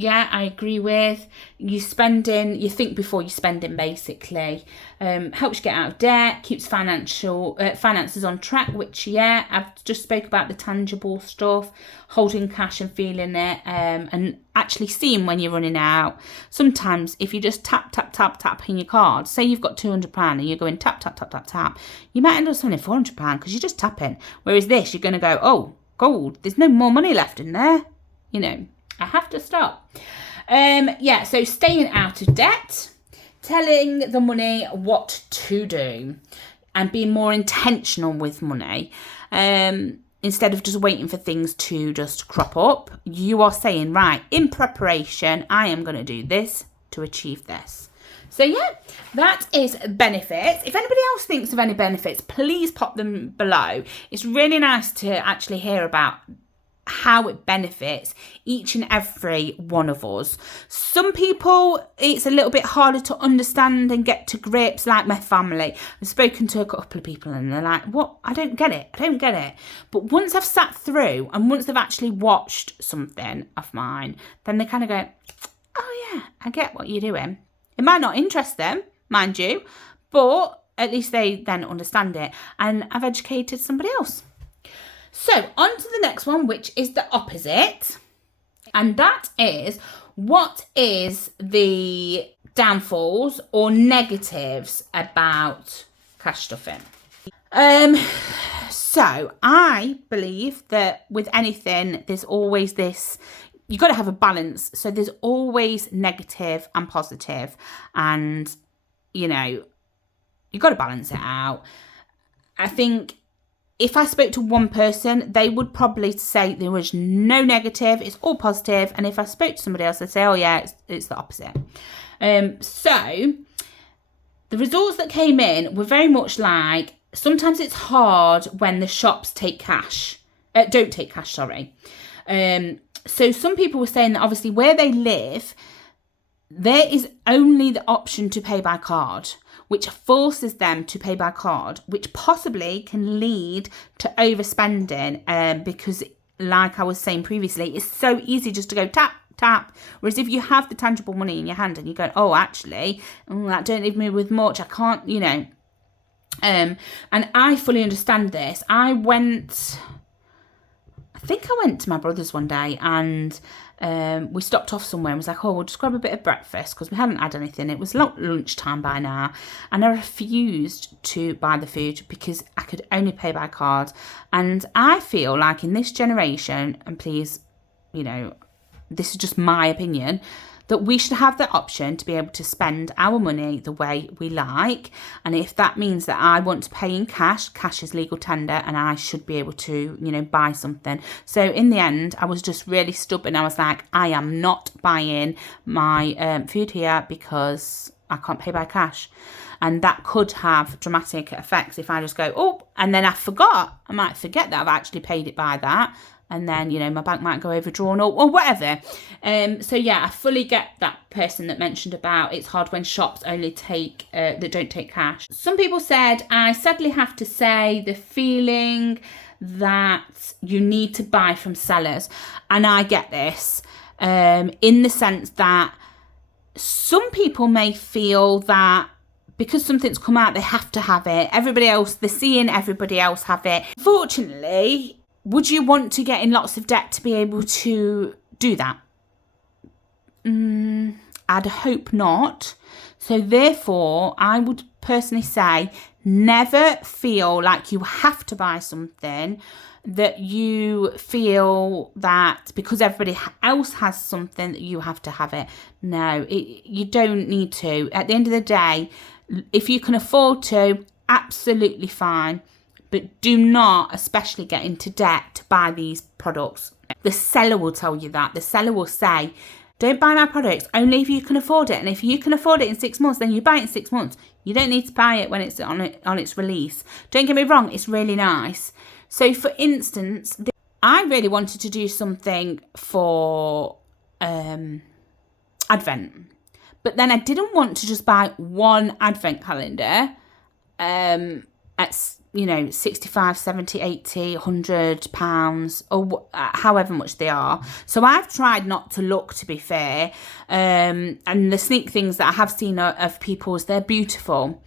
I agree with. You think before you spending, basically. Helps you get out of debt, keeps finances on track, which, I've just spoke about the tangible stuff, holding cash and feeling it, and actually seeing when you're running out. Sometimes if you just tap in your card, say you've got £200 and you're going tap, you might end up spending £400 because you're just tapping. Whereas this, you're going to go, oh, gold, there's no more money left in there, I have to stop. So staying out of debt, telling the money what to do, and being more intentional with money. Instead of just waiting for things to just crop up, you are saying, right, in preparation, I am going to do this to achieve this. So that is benefits. If anybody else thinks of any benefits, please pop them below. It's really nice to actually hear about how it benefits each and every one of us. Some people, it's a little bit harder to understand and get to grips, like my family. I've spoken to a couple of people and they're like, what? I don't get it. But once I've sat through and once they've actually watched something of mine, then they kind of go, oh yeah, I get what you're doing. It might not interest them, mind you, but at least they then understand it, and I've educated somebody else. So, on to the next one, which is the opposite. And that is, what is the downfalls or negatives about cash stuffing? So, I believe that with anything, there's always this, you've got to have a balance. So, there's always negative and positive. And, you've got to balance it out. I think if I spoke to one person, they would probably say there was no negative, it's all positive. And if I spoke to somebody else, they'd say, oh yeah, it's the opposite. So the results that came in were very much like, sometimes it's hard when the shops don't take cash, So some people were saying that obviously where they live, there is only the option to pay by card, which forces them to pay by card, which possibly can lead to overspending, because like I was saying previously, it's so easy just to go tap. Whereas if you have the tangible money in your hand and you go, oh, actually, that don't leave me with much, I can't, and I fully understand this. I think I went to my brother's one day and we stopped off somewhere and was like, oh, we'll just grab a bit of breakfast because we hadn't had anything. It was lunchtime by now, and I refused to buy the food because I could only pay by card. And I feel like in this generation, and please, this is just my opinion, that we should have the option to be able to spend our money the way we like. And if that means that I want to pay in cash is legal tender and I should be able to, buy something. So in the end, I was just really stubborn. I was like, I am not buying my food here because I can't pay by cash. And that could have dramatic effects if I just go, oh, and then I might forget that I've actually paid it by that. And then, my bank might go overdrawn or whatever. I fully get that person that mentioned about it's hard when shops only that don't take cash. Some people said, I sadly have to say, the feeling that you need to buy from sellers. And I get this, in the sense that some people may feel that because something's come out, they have to have it. They're seeing everybody else have it. Fortunately, would you want to get in lots of debt to be able to do that? I'd hope not. So therefore, I would personally say, Never feel like you have to buy something, that you feel that because everybody else has something that you have to have it. No, you don't need to. At the end of the day, if you can afford to, absolutely fine. But do not especially get into debt to buy these products. The seller will tell you that. The seller will say, don't buy my products only if you can afford it. And if you can afford it in 6 months, then you buy it in 6 months. You don't need to buy it when it's on its release. Don't get me wrong, it's really nice. So for instance, I really wanted to do something for Advent. But then I didn't want to just buy one Advent calendar at 65, 70, 80, 100 pounds, or however much they are. So I've tried not to look, to be fair. And the sneak things that I have seen of people's, they're beautiful.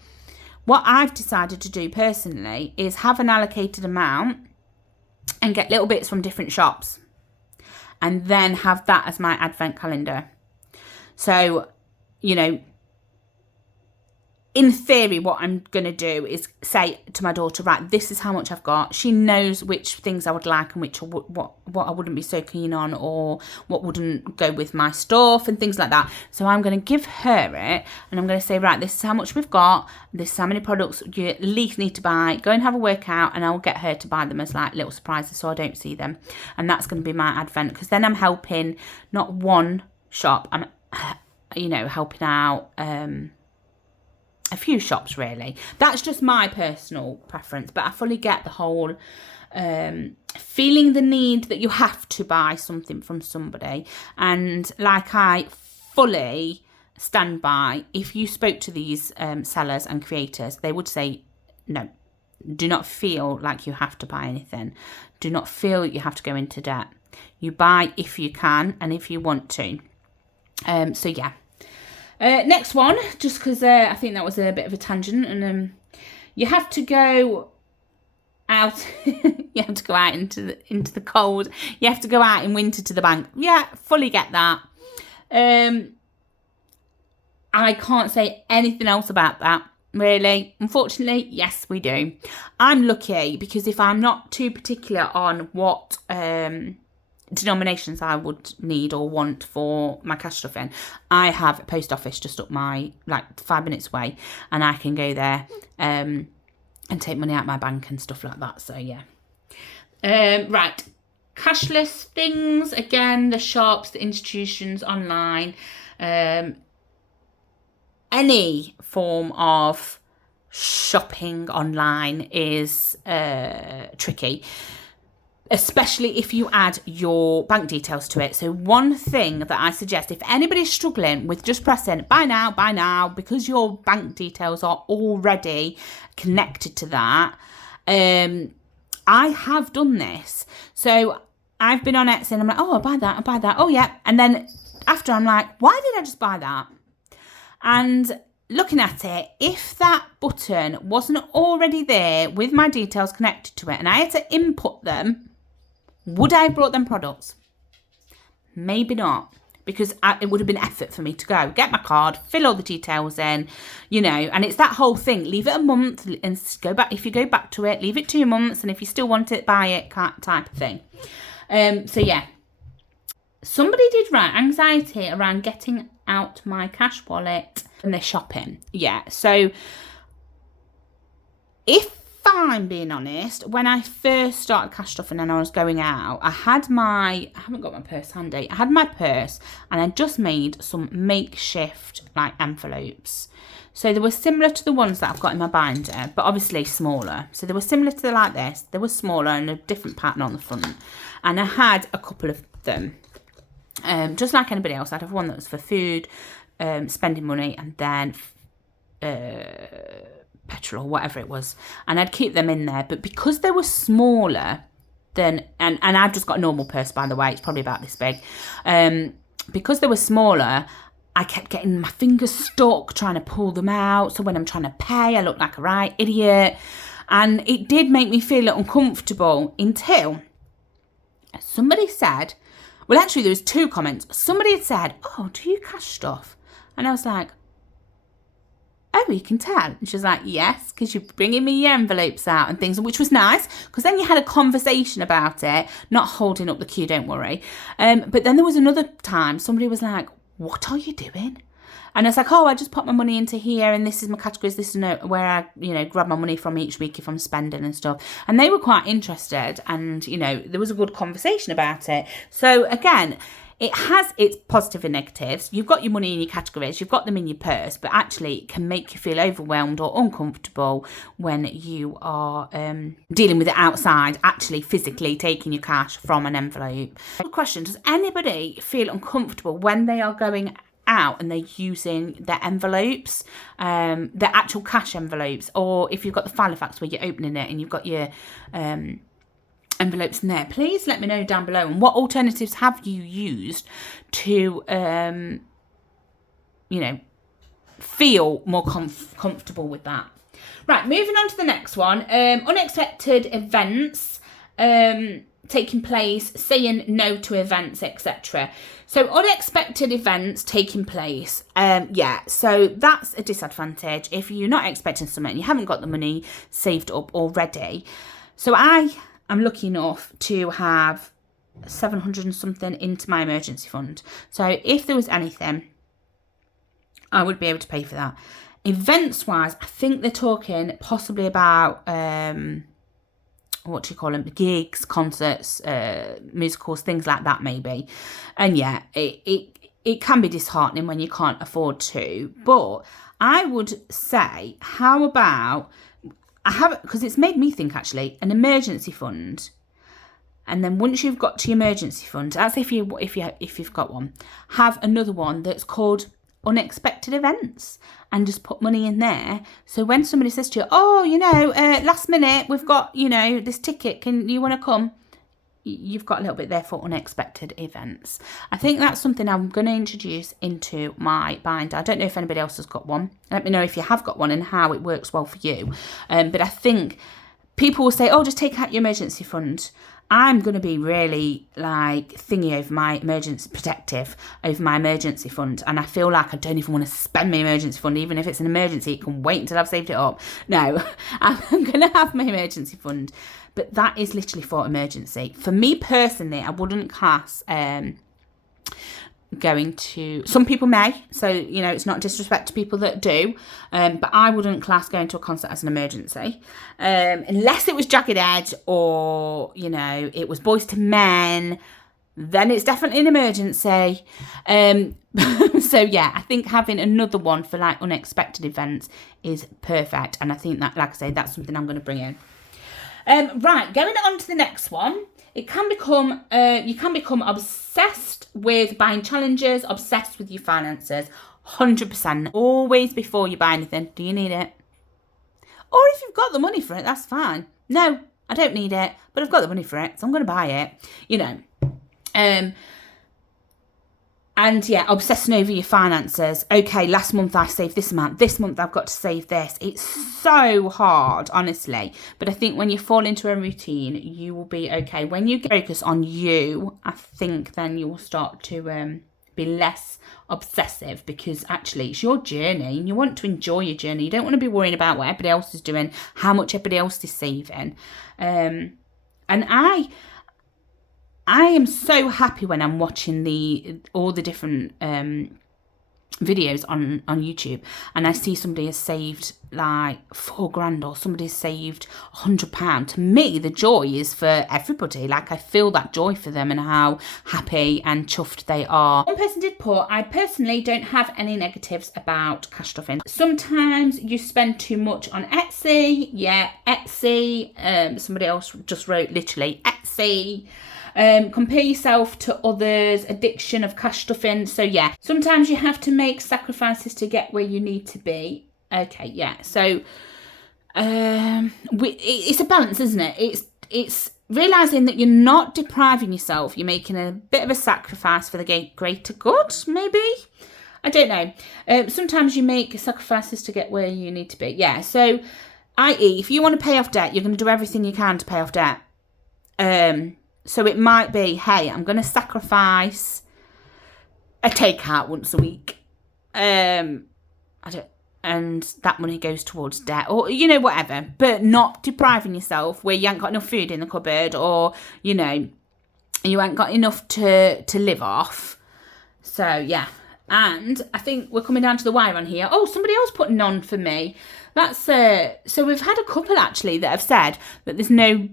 What I've decided to do personally is have an allocated amount and get little bits from different shops, and then have that as my Advent calendar. So, in theory, what I'm going to do is say to my daughter, right, this is how much I've got. She knows which things I would like and which what I wouldn't be so keen on, or what wouldn't go with my stuff and things like that. So I'm going to give her it, and I'm going to say, right, this is how much we've got. This is how many products you at least need to buy. Go and have a workout, and I'll get her to buy them as like little surprises so I don't see them. And that's going to be my Advent, because then I'm helping not one shop. I'm, helping out a few shops, really. That's just my personal preference, but I fully get the whole feeling the need that you have to buy something from somebody. And like, I fully stand by, if you spoke to these sellers and creators, they would say, no, do not feel like you have to buy anything. Do not feel you have to go into debt. You buy if you can and if you want to. So yeah. Next one, just because I think that was a bit of a tangent, and you have to go out. You have to go out into the cold. You have to go out in winter to the bank. Yeah, fully get that. I can't say anything else about that, really. Unfortunately, yes, we do. I'm lucky, because if I'm not too particular on what denominations I would need or want for my cash stuffing, I have a post office just up my 5 minutes away, and I can go there and take money out my bank and stuff like that. So yeah. Right, cashless things, again, the shops, the institutions, online, any form of shopping online is tricky, especially if you add your bank details to it. So one thing that I suggest, if anybody's struggling with just pressing buy now, because your bank details are already connected to that, I have done this. So I've been on Etsy and I'm like, oh, I'll buy that. Oh yeah. And then after I'm like, why did I just buy that? And looking at it, if that button wasn't already there with my details connected to it and I had to input them, would I have brought them products? Maybe not, because it would have been effort for me to go get my card, fill all the details in, and it's that whole thing. Leave it a month and go back. If you go back to it, leave it 2 months, and if you still want it, buy it, type of thing. So yeah, somebody did write anxiety around getting out my cash wallet when they're shopping. Yeah, so if I'm being honest, when I first started cash stuffing and I was going out, I haven't got my purse handy. I had my purse and I just made some makeshift envelopes. So they were similar to the ones that I've got in my binder, but obviously smaller. So they were similar to like this. They were smaller and a different pattern on the front. And I had a couple of them. Just like anybody else, I'd have one that was for food, spending money, and then petrol or whatever it was, and I'd keep them in there. But because they were smaller than, and I've just got a normal purse, by the way, it's probably about this big, because they were smaller, I kept getting my fingers stuck trying to pull them out. So when I'm trying to pay, I look like a right idiot, and it did make me feel uncomfortable until somebody said, well, actually there was 2 comments. Somebody had said, oh, do you cash stuff? And I was like, oh, you can tell. And she was like, yes, because you're bringing me your envelopes out and things, which was nice, because then you had a conversation about it, not holding up the queue, don't worry. But then there was another time somebody was like, what are you doing? And I was like, oh, I just put my money into here, and this is my categories, this is where I, grab my money from each week if I'm spending and stuff. And they were quite interested, and, there was a good conversation about it. So again, it has its positive and negatives. You've got your money in your categories, you've got them in your purse, but actually it can make you feel overwhelmed or uncomfortable when you are dealing with it outside, actually physically taking your cash from an envelope. Good question, does anybody feel uncomfortable when they are going out and they're using their envelopes, their actual cash envelopes, or if you've got the Filofax where you're opening it and you've got your envelopes in there? Please let me know down below, and what alternatives have you used to feel more comfortable with that. Right, moving on to the next one. Unexpected events taking place, saying no to events, etc. So unexpected events taking place, so that's a disadvantage if you're not expecting something and you haven't got the money saved up already. So I am lucky enough to have 700 and something into my emergency fund. So if there was anything, I would be able to pay for that. Events wise, I think they're talking possibly about what do you call them, gigs, concerts, musicals, things like that maybe. And yeah, it can be disheartening when you can't afford to, but I would say, how about, because it's made me think actually, an emergency fund. And then once you've got to your emergency fund, that's if you've got one, have another one that's called unexpected events, and just put money in there. So when somebody says to you, oh, last minute, we've got, this ticket, can you want to come? You've got a little bit there for unexpected events. I think that's something I'm going to introduce into my binder. I don't know if anybody else has got one. Let me know if you have got one and how it works well for you. But I think people will say, oh, just take out your emergency fund. I'm going to be really thingy over my protective over my emergency fund. And I feel like I don't even want to spend my emergency fund, even if it's an emergency, it can wait until I've saved it up. No, I'm going to have my emergency fund. But that is literally for emergency. For me personally, I wouldn't class going to, some people may, so it's not disrespect to people that do, but I wouldn't class going to a concert as an emergency, unless it was Jagged Edge or it was Boys to Men, then it's definitely an emergency. So yeah, I think having another one for unexpected events is perfect, and I think that, like I say, that's something I'm going to bring in. Right, going on to the next one. It can become, you can become obsessed with buying challenges, obsessed with your finances, 100%. Always before you buy anything, do you need it? Or if you've got the money for it, that's fine. No, I don't need it, but I've got the money for it, so I'm going to buy it, And yeah, obsessing over your finances. Okay, last month I saved this amount. This month I've got to save this. It's so hard, honestly. But I think when you fall into a routine, you will be okay. When you focus on you, I think then you will start to be less obsessive, because actually it's your journey and you want to enjoy your journey. You don't want to be worrying about what everybody else is doing, how much everybody else is saving. And I am so happy when I'm watching all the different videos on YouTube, and I see somebody has saved $4,000 or somebody has saved £100. To me, the joy is for everybody. I feel that joy for them and how happy and chuffed they are. One person did put, I personally don't have any negatives about cash stuffing. Sometimes you spend too much on Etsy. Yeah, Etsy. Somebody else just wrote literally Etsy. Compare yourself to others, addiction of cash stuffing. So yeah, sometimes you have to make sacrifices to get where you need to be. Okay, yeah. So it's a balance, isn't it? It's realizing that you're not depriving yourself. You're making a bit of a sacrifice for the greater good, maybe. I don't know. Sometimes you make sacrifices to get where you need to be. Yeah. So, i.e., if you want to pay off debt, you're going to do everything you can to pay off debt. So it might be, hey, I'm going to sacrifice a takeout once a week. and that money goes towards debt, or, you know, whatever, but not depriving yourself where you ain't got enough food in the cupboard, or, you know, you ain't got enough to live off. So, yeah. And I think we're coming down to the wire on here. Oh, somebody else put none for me. That's, so we've had a couple, actually, that have said that there's no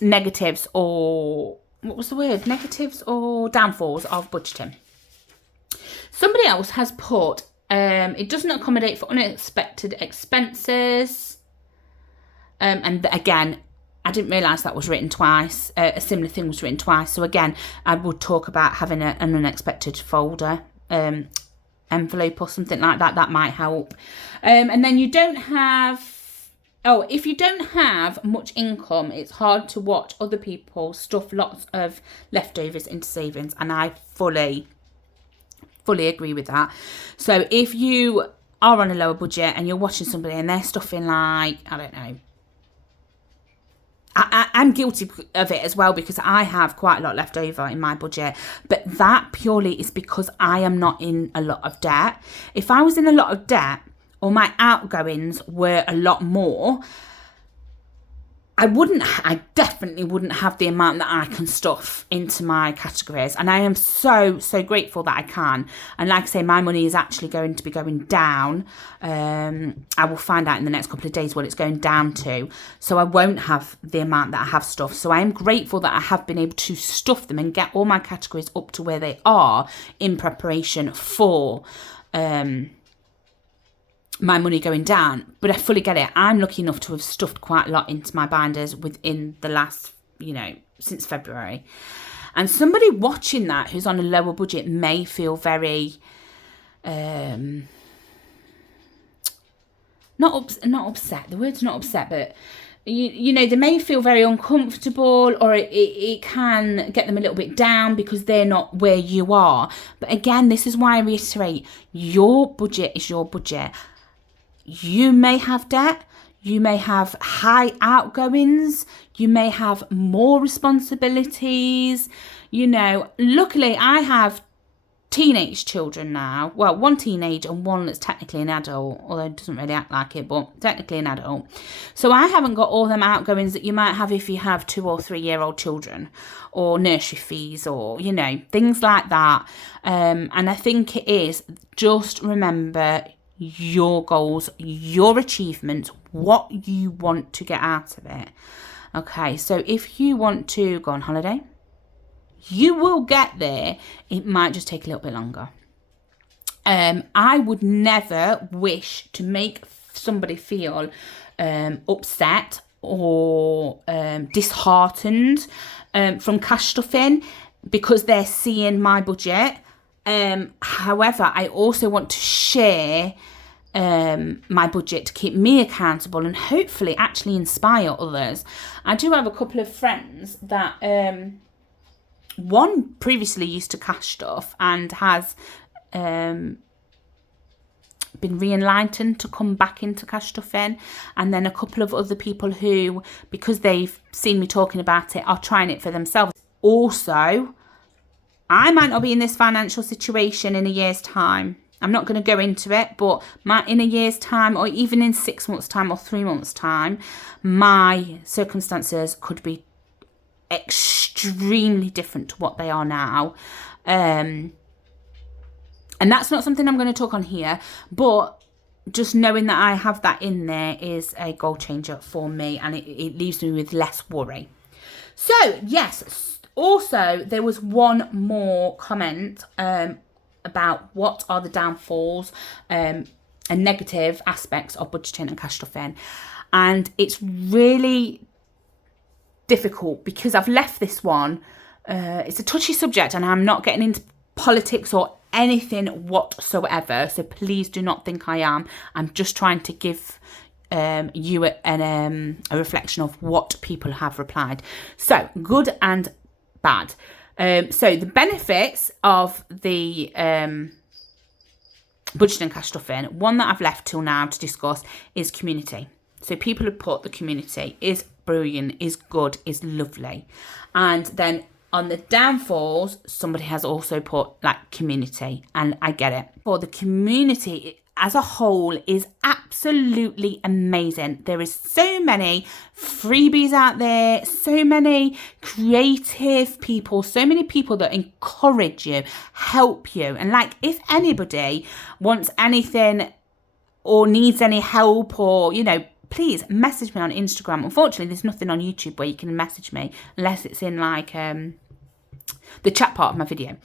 negatives, or, what was the word? Negatives or downfalls of budgeting. Somebody else has put, it doesn't accommodate for unexpected expenses. And again, I didn't realise that was written twice. A similar thing was written twice. So again, I would talk about having an unexpected folder, envelope or something like that. That might help. And then you don't have... Oh, if you don't have much income, it's hard to watch other people stuff lots of leftovers into savings. And I fully agree with that. So if you are on a lower budget and you're watching somebody and they're stuffing like, I don't know, I'm guilty of it as well, because I have quite a lot left over in my budget. But that purely is because I am not in a lot of debt. If I was in a lot of debt, or my outgoings were a lot more, I definitely wouldn't have the amount that I can stuff into my categories. And I am so grateful that I can. And like I say, my money is actually going to be going down. I will find out in the next couple of days what it's going down to. So I won't have the amount that I have stuffed. So I am grateful that I have been able to stuff them and get all my categories up to where they are in preparation for my money going down. But I fully get it. I'm lucky enough to have stuffed quite a lot into my binders within the last, you know, since February. And somebody watching that who's on a lower budget may feel very not upset. The word's not upset, but you know, they may feel very uncomfortable, or it can get them a little bit down because they're not where you are. But again, this is why I reiterate, your budget is your budget. You may have debt, you may have high outgoings, you may have more responsibilities. You know, luckily I have teenage children now. Well, one teenage and one that's technically an adult, although it doesn't really act like it, but technically an adult. So I haven't got all them outgoings that you might have if you have 2 or 3 year old children, or nursery fees, or, you know, things like that. And I think it is, just remember your goals, your achievements, what you want to get out of it. Okay, so if you want to go on holiday, you will get there. It might just take a little bit longer. I would never wish to make somebody feel upset or disheartened from cash stuffing because they're seeing my budget. However, I also want to share my budget to keep me accountable and hopefully actually inspire others. I do have a couple of friends that one previously used to cash stuff and has been re-enlightened to come back into cash stuffing, and then a couple of other people who, because they've seen me talking about it, are trying it for themselves. Also, I might not be in this financial situation in a year's time. I'm not going to go into it, but in a year's time, or even in 6 months' time or 3 months' time, my circumstances could be extremely different to what they are now. And that's not something I'm going to talk on here, but just knowing that I have that in there is a goal changer for me, and it leaves me with less worry. So, yes. Also, there was one more comment about what are the downfalls and negative aspects of budgeting and cash stuffing. And it's really difficult because I've left this one. It's a touchy subject, and I'm not getting into politics or anything whatsoever. So please do not think I am. I'm just trying to give you a reflection of what people have replied. So, good and bad. So the benefits of the budget and cash stuffing, one that I've left till now to discuss, is community. So people have put the community is brilliant, is good, is lovely. And then On the downfalls, somebody has also put like community, and I get it. For the community as a whole is absolutely amazing. There is so many freebies out there, so many creative people, so many people that encourage you, help you. And like, if anybody wants anything or needs any help, or, you know, please message me on Instagram. Unfortunately, there's nothing on YouTube where you can message me unless it's in like the chat part of my video.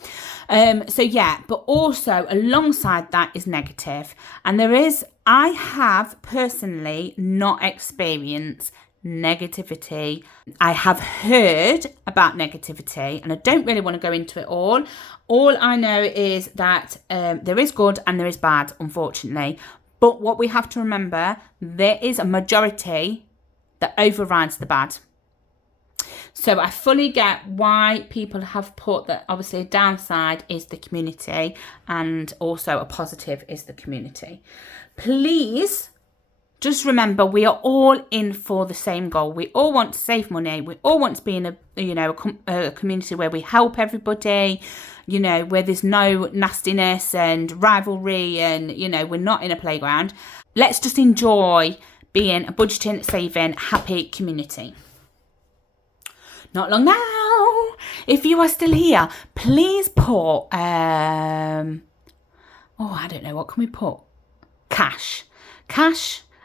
So yeah, but also alongside that is negative. And I have personally not experienced negativity. I have heard about negativity, and I don't really want to go into it all. All I know is that there is good and there is bad, unfortunately. But what we have to remember, there is a majority that overrides the bad. So I fully get why people have put that obviously a downside is the community and also a positive is the community. Please just remember, we are all in for the same goal. We all want to save money. We all want to be in a community where we help everybody, you know, where there's no nastiness and rivalry and, you know, we're not in a playground. Let's just enjoy being a budgeting, saving, happy community. Not long now. If you are still here, please put, I don't know, what can we put? Cash.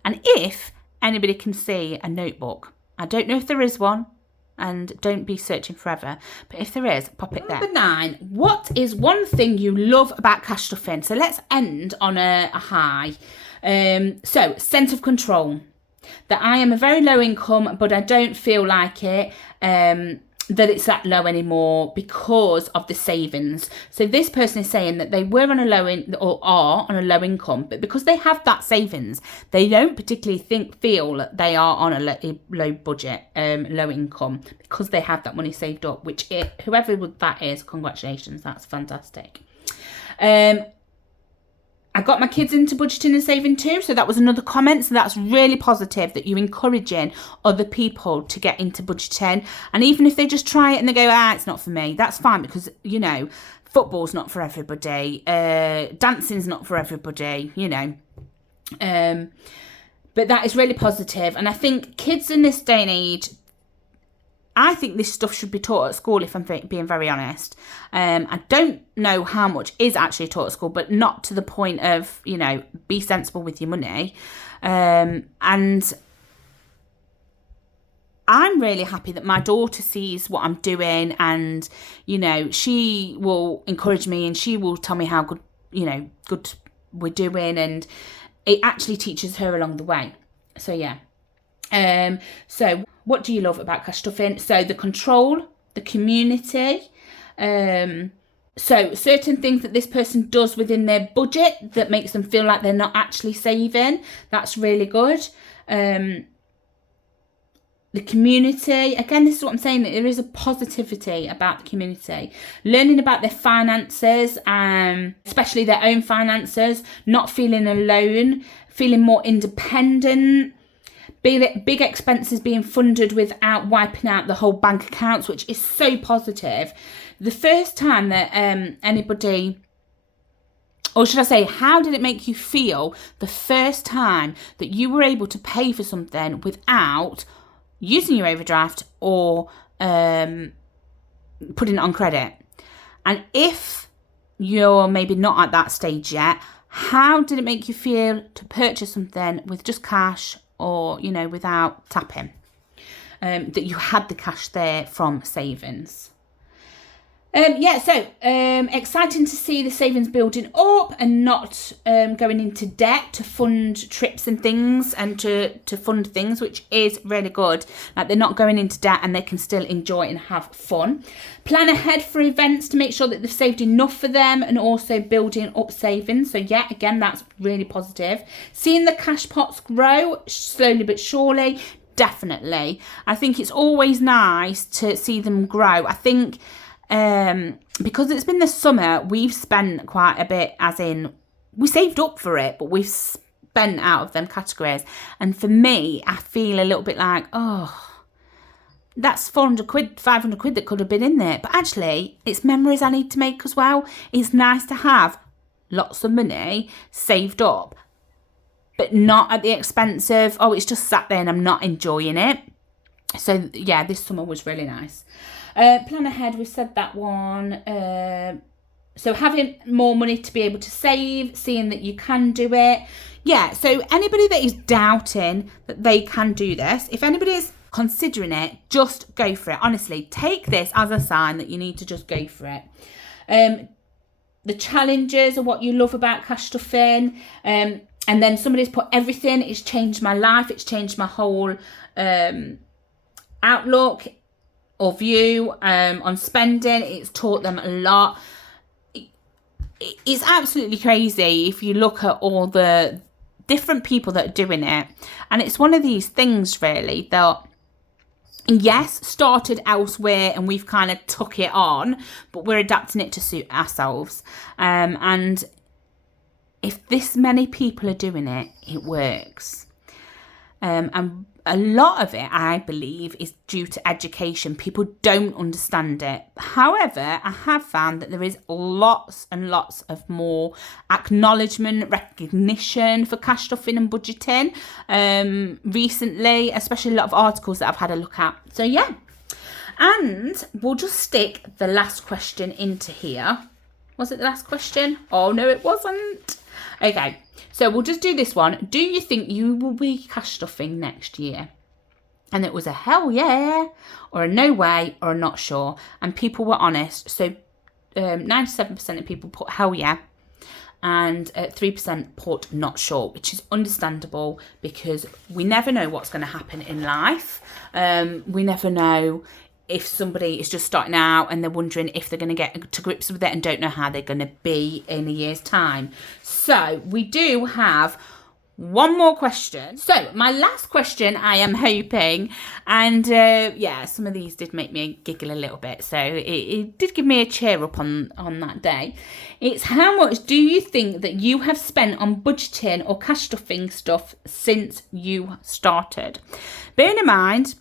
And if anybody can see a notebook, I don't know if there is one, and don't be searching forever, but if there is, pop it there. Number 9, what is one thing you love about cash stuffing? So let's end on a high. So, sense of control. That I am a very low income, but I don't feel like it, that it's that low anymore because of the savings. So this person is saying that they were on a or are on a low income, but because they have that savings, they don't particularly feel that they are on a low budget, low income, because they have that money saved up, which whoever that is, congratulations, that's fantastic. I got my kids into budgeting and saving too, so that was another comment. So that's really positive that you're encouraging other people to get into budgeting. And even if they just try it and they go, it's not for me, that's fine, because, you know, football's not for everybody, dancing's not for everybody, you know. But that is really positive. And I think kids in this day and age, I think this stuff should be taught at school, if I'm being very honest. I don't know how much is actually taught at school, but not to the point of, you know, be sensible with your money. And I'm really happy that my daughter sees what I'm doing, and, you know, she will encourage me and she will tell me how good we're doing, and it actually teaches her along the way. So, yeah. So what do you love about cash stuffing? So the control, the community, so certain things that this person does within their budget that makes them feel like they're not actually saving. That's really good. The community, again, this is what I'm saying, that there is a positivity about the community. Learning about their finances, especially their own finances, not feeling alone, feeling more independent. Big expenses being funded without wiping out the whole bank accounts, which is so positive. The first time that anybody, or should I say, how did it make you feel the first time that you were able to pay for something without using your overdraft or putting it on credit? And if you're maybe not at that stage yet, how did it make you feel to purchase something with just cash, or, you know, without tapping, that you had the cash there from savings? Exciting to see the savings building up and not going into debt to fund trips and things, and to fund things, which is really good. Like, they're not going into debt and they can still enjoy and have fun. Plan ahead for events to make sure that they've saved enough for them, and also building up savings. So yeah, again, that's really positive. Seeing the cash pots grow slowly but surely, definitely. I think it's always nice to see them grow. I think because it's been the summer, we've spent quite a bit, as in we saved up for it, but we've spent out of them categories. And for me, I feel a little bit like, that's 400 quid, 500 quid that could have been in there. But actually, it's memories I need to make as well. It's nice to have lots of money saved up, but not at the expense of, oh, it's just sat there and I'm not enjoying it. So yeah, this summer was really nice. Plan ahead, we said that one. So having more money to be able to save, seeing that you can do it. Yeah, so anybody that is doubting that they can do this, if anybody is considering it, just go for it. Honestly, take this as a sign that you need to just go for it. The challenges are what you love about cash stuffing. And then somebody's put everything. It's changed my life. It's changed my whole outlook or view on spending. It's taught them a lot. It's absolutely crazy if you look at all the different people that are doing it. And it's one of these things really that, yes, started elsewhere and we've kind of took it on, but we're adapting it to suit ourselves. And if this many people are doing it, it works. And a lot of it, I believe, is due to education. People don't understand it. However, I have found that there is lots and lots of more acknowledgement, recognition for cash stuffing and budgeting recently, especially a lot of articles that I've had a look at. So yeah, and we'll just stick the last question into here. Was it the last question? Oh no, it wasn't. Okay, so we'll just do this one. Do you think you will be cash stuffing next year? And it was a hell yeah, or a no way, or a not sure. And people were honest. So 97% of people put hell yeah, and 3% put not sure, which is understandable because we never know what's going to happen in life. We never know if somebody is just starting out and they're wondering if they're going to get to grips with it and don't know how they're going to be in a year's time. So we do have one more question. So my last question, I am hoping, and yeah, some of these did make me giggle a little bit. So it did give me a cheer up on that day. It's how much do you think that you have spent on budgeting or cash stuffing stuff since you started? Bearing in mind,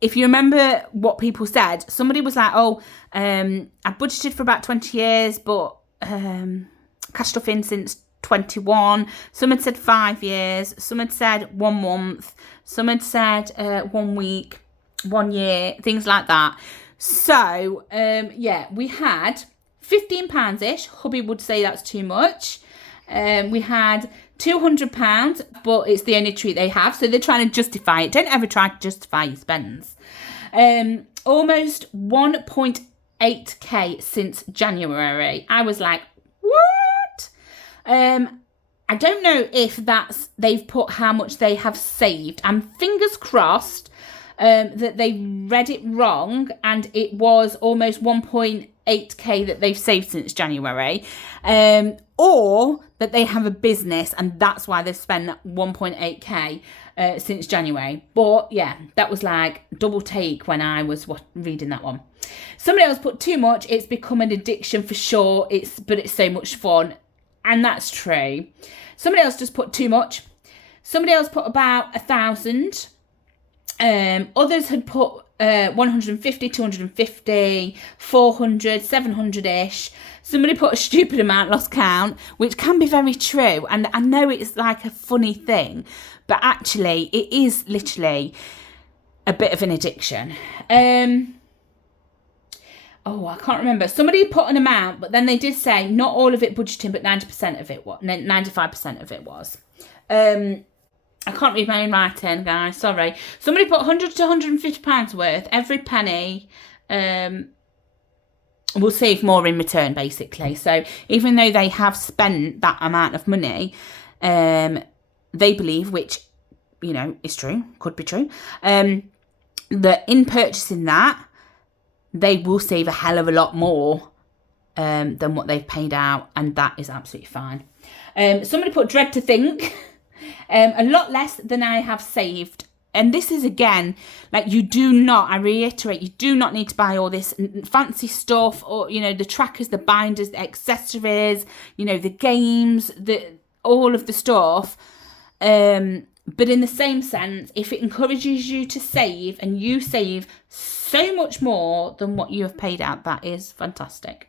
if you remember what people said, somebody was like, oh, I budgeted for about 20 years, but cash stuffing since 21. Some had said 5 years. Some had said 1 month. Some had said 1 week, 1 year, things like that. So, yeah, we had £15-ish. Hubby would say that's too much. We had £200, but it's the only treat they have. So they're trying to justify it. Don't ever try to justify your spends. Almost 1.8k since January. I was like, what? I don't know if they've put how much they have saved. I'm fingers crossed that they read it wrong and it was almost 1.8k that they've saved since January. Or that they have a business and that's why they've spent 1.8k since January. But yeah, that was like double take when I was reading that one. Somebody else put too much. It's become an addiction for sure. But it's so much fun. And that's true. Somebody else just put too much. Somebody else put about 1,000. Others had put 150, 250, 400, 700-ish. Somebody put a stupid amount, lost count, which can be very true. And I know it's like a funny thing, but actually it is literally a bit of an addiction. Oh, I can't remember. Somebody put an amount, but then they did say not all of it budgeting, but 90% of it was. 95% of it was. I can't read my own writing, guys. Sorry. Somebody put 100 to 150 pounds worth. Every penny will save more in return, basically. So even though they have spent that amount of money, they believe, which, you know, is true, could be true, that in purchasing that, they will save a hell of a lot more than what they've paid out. And that is absolutely fine. Somebody put dread to think. A lot less than I have saved. And this is, again, like, you do not, I reiterate, you do not need to buy all this fancy stuff or, you know, the trackers, the binders, the accessories, you know, the games, all of the stuff But in the same sense, if it encourages you to save and you save so much more than what you have paid out, that is fantastic.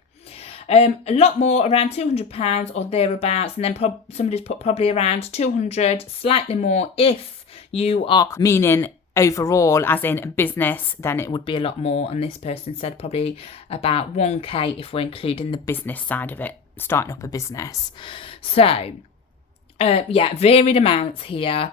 A lot more, around £200 or thereabouts, and then somebody's put probably around 200, slightly more if you are meaning overall, as in business, then it would be a lot more. And this person said probably about 1k if we're including the business side of it, starting up a business. So, yeah, varied amounts here.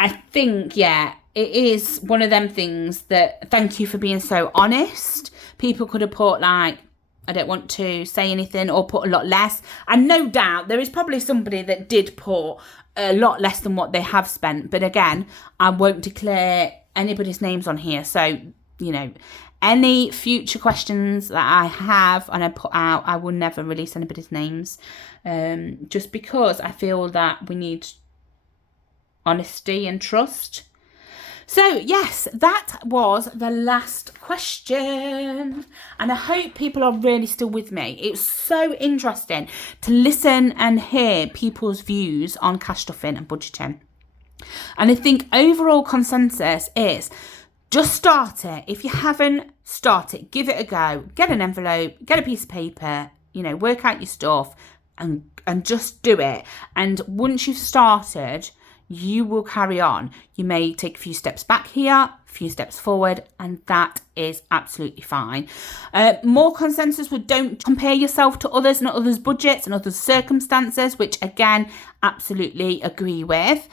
I think, yeah, it is one of them things that, thank you for being so honest. People could have put like, I don't want to say anything, or put a lot less. And no doubt there is probably somebody that did put a lot less than what they have spent. But again, I won't declare anybody's names on here. So, you know, any future questions that I have and I put out, I will never release anybody's names. Just because I feel that we need honesty and trust. So yes, that was the last question. And I hope people are really still with me. It's so interesting to listen and hear people's views on cash stuffing and budgeting. And I think overall consensus is just start it. If you haven't started, give it a go. Get an envelope, get a piece of paper, you know, work out your stuff and just do it. And once you've started, you will carry on. You may take a few steps back here, a few steps forward, and that is absolutely fine. More consensus would don't compare yourself to others and others' budgets and others' circumstances, which again, absolutely agree with.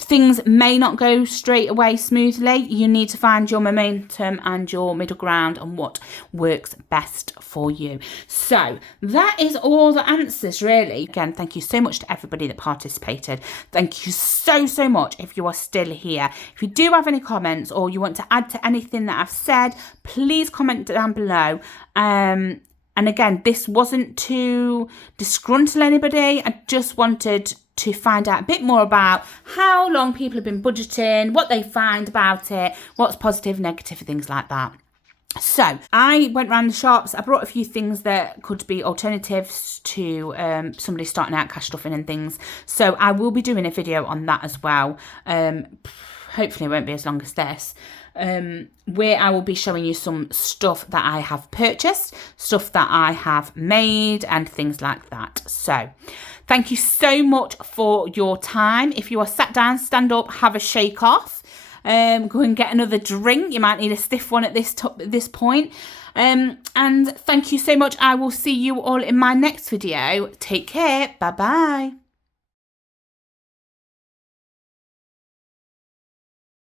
Things may not go straight away smoothly. You need to find your momentum and your middle ground and what works best for you. So that is all the answers, really. Again, thank you so much to everybody that participated. Thank you so much if you are still here. If you do have any comments or you want to add to anything that I've said, please comment down below. And again, this wasn't to disgruntle anybody. I just wanted to find out a bit more about how long people have been budgeting, what they find about it, what's positive, negative, things like that. So I went around the shops. I brought a few things that could be alternatives to somebody starting out cash stuffing and things. So I will be doing a video on that as well. Hopefully it won't be as long as this. Where I will be showing you some stuff that I have purchased, stuff that I have made and things like that. So thank you so much for your time. If you are sat down, stand up, have a shake off, go and get another drink. You might need a stiff one at this point. And thank you so much. I will see you all in my next video. Take care. Bye bye.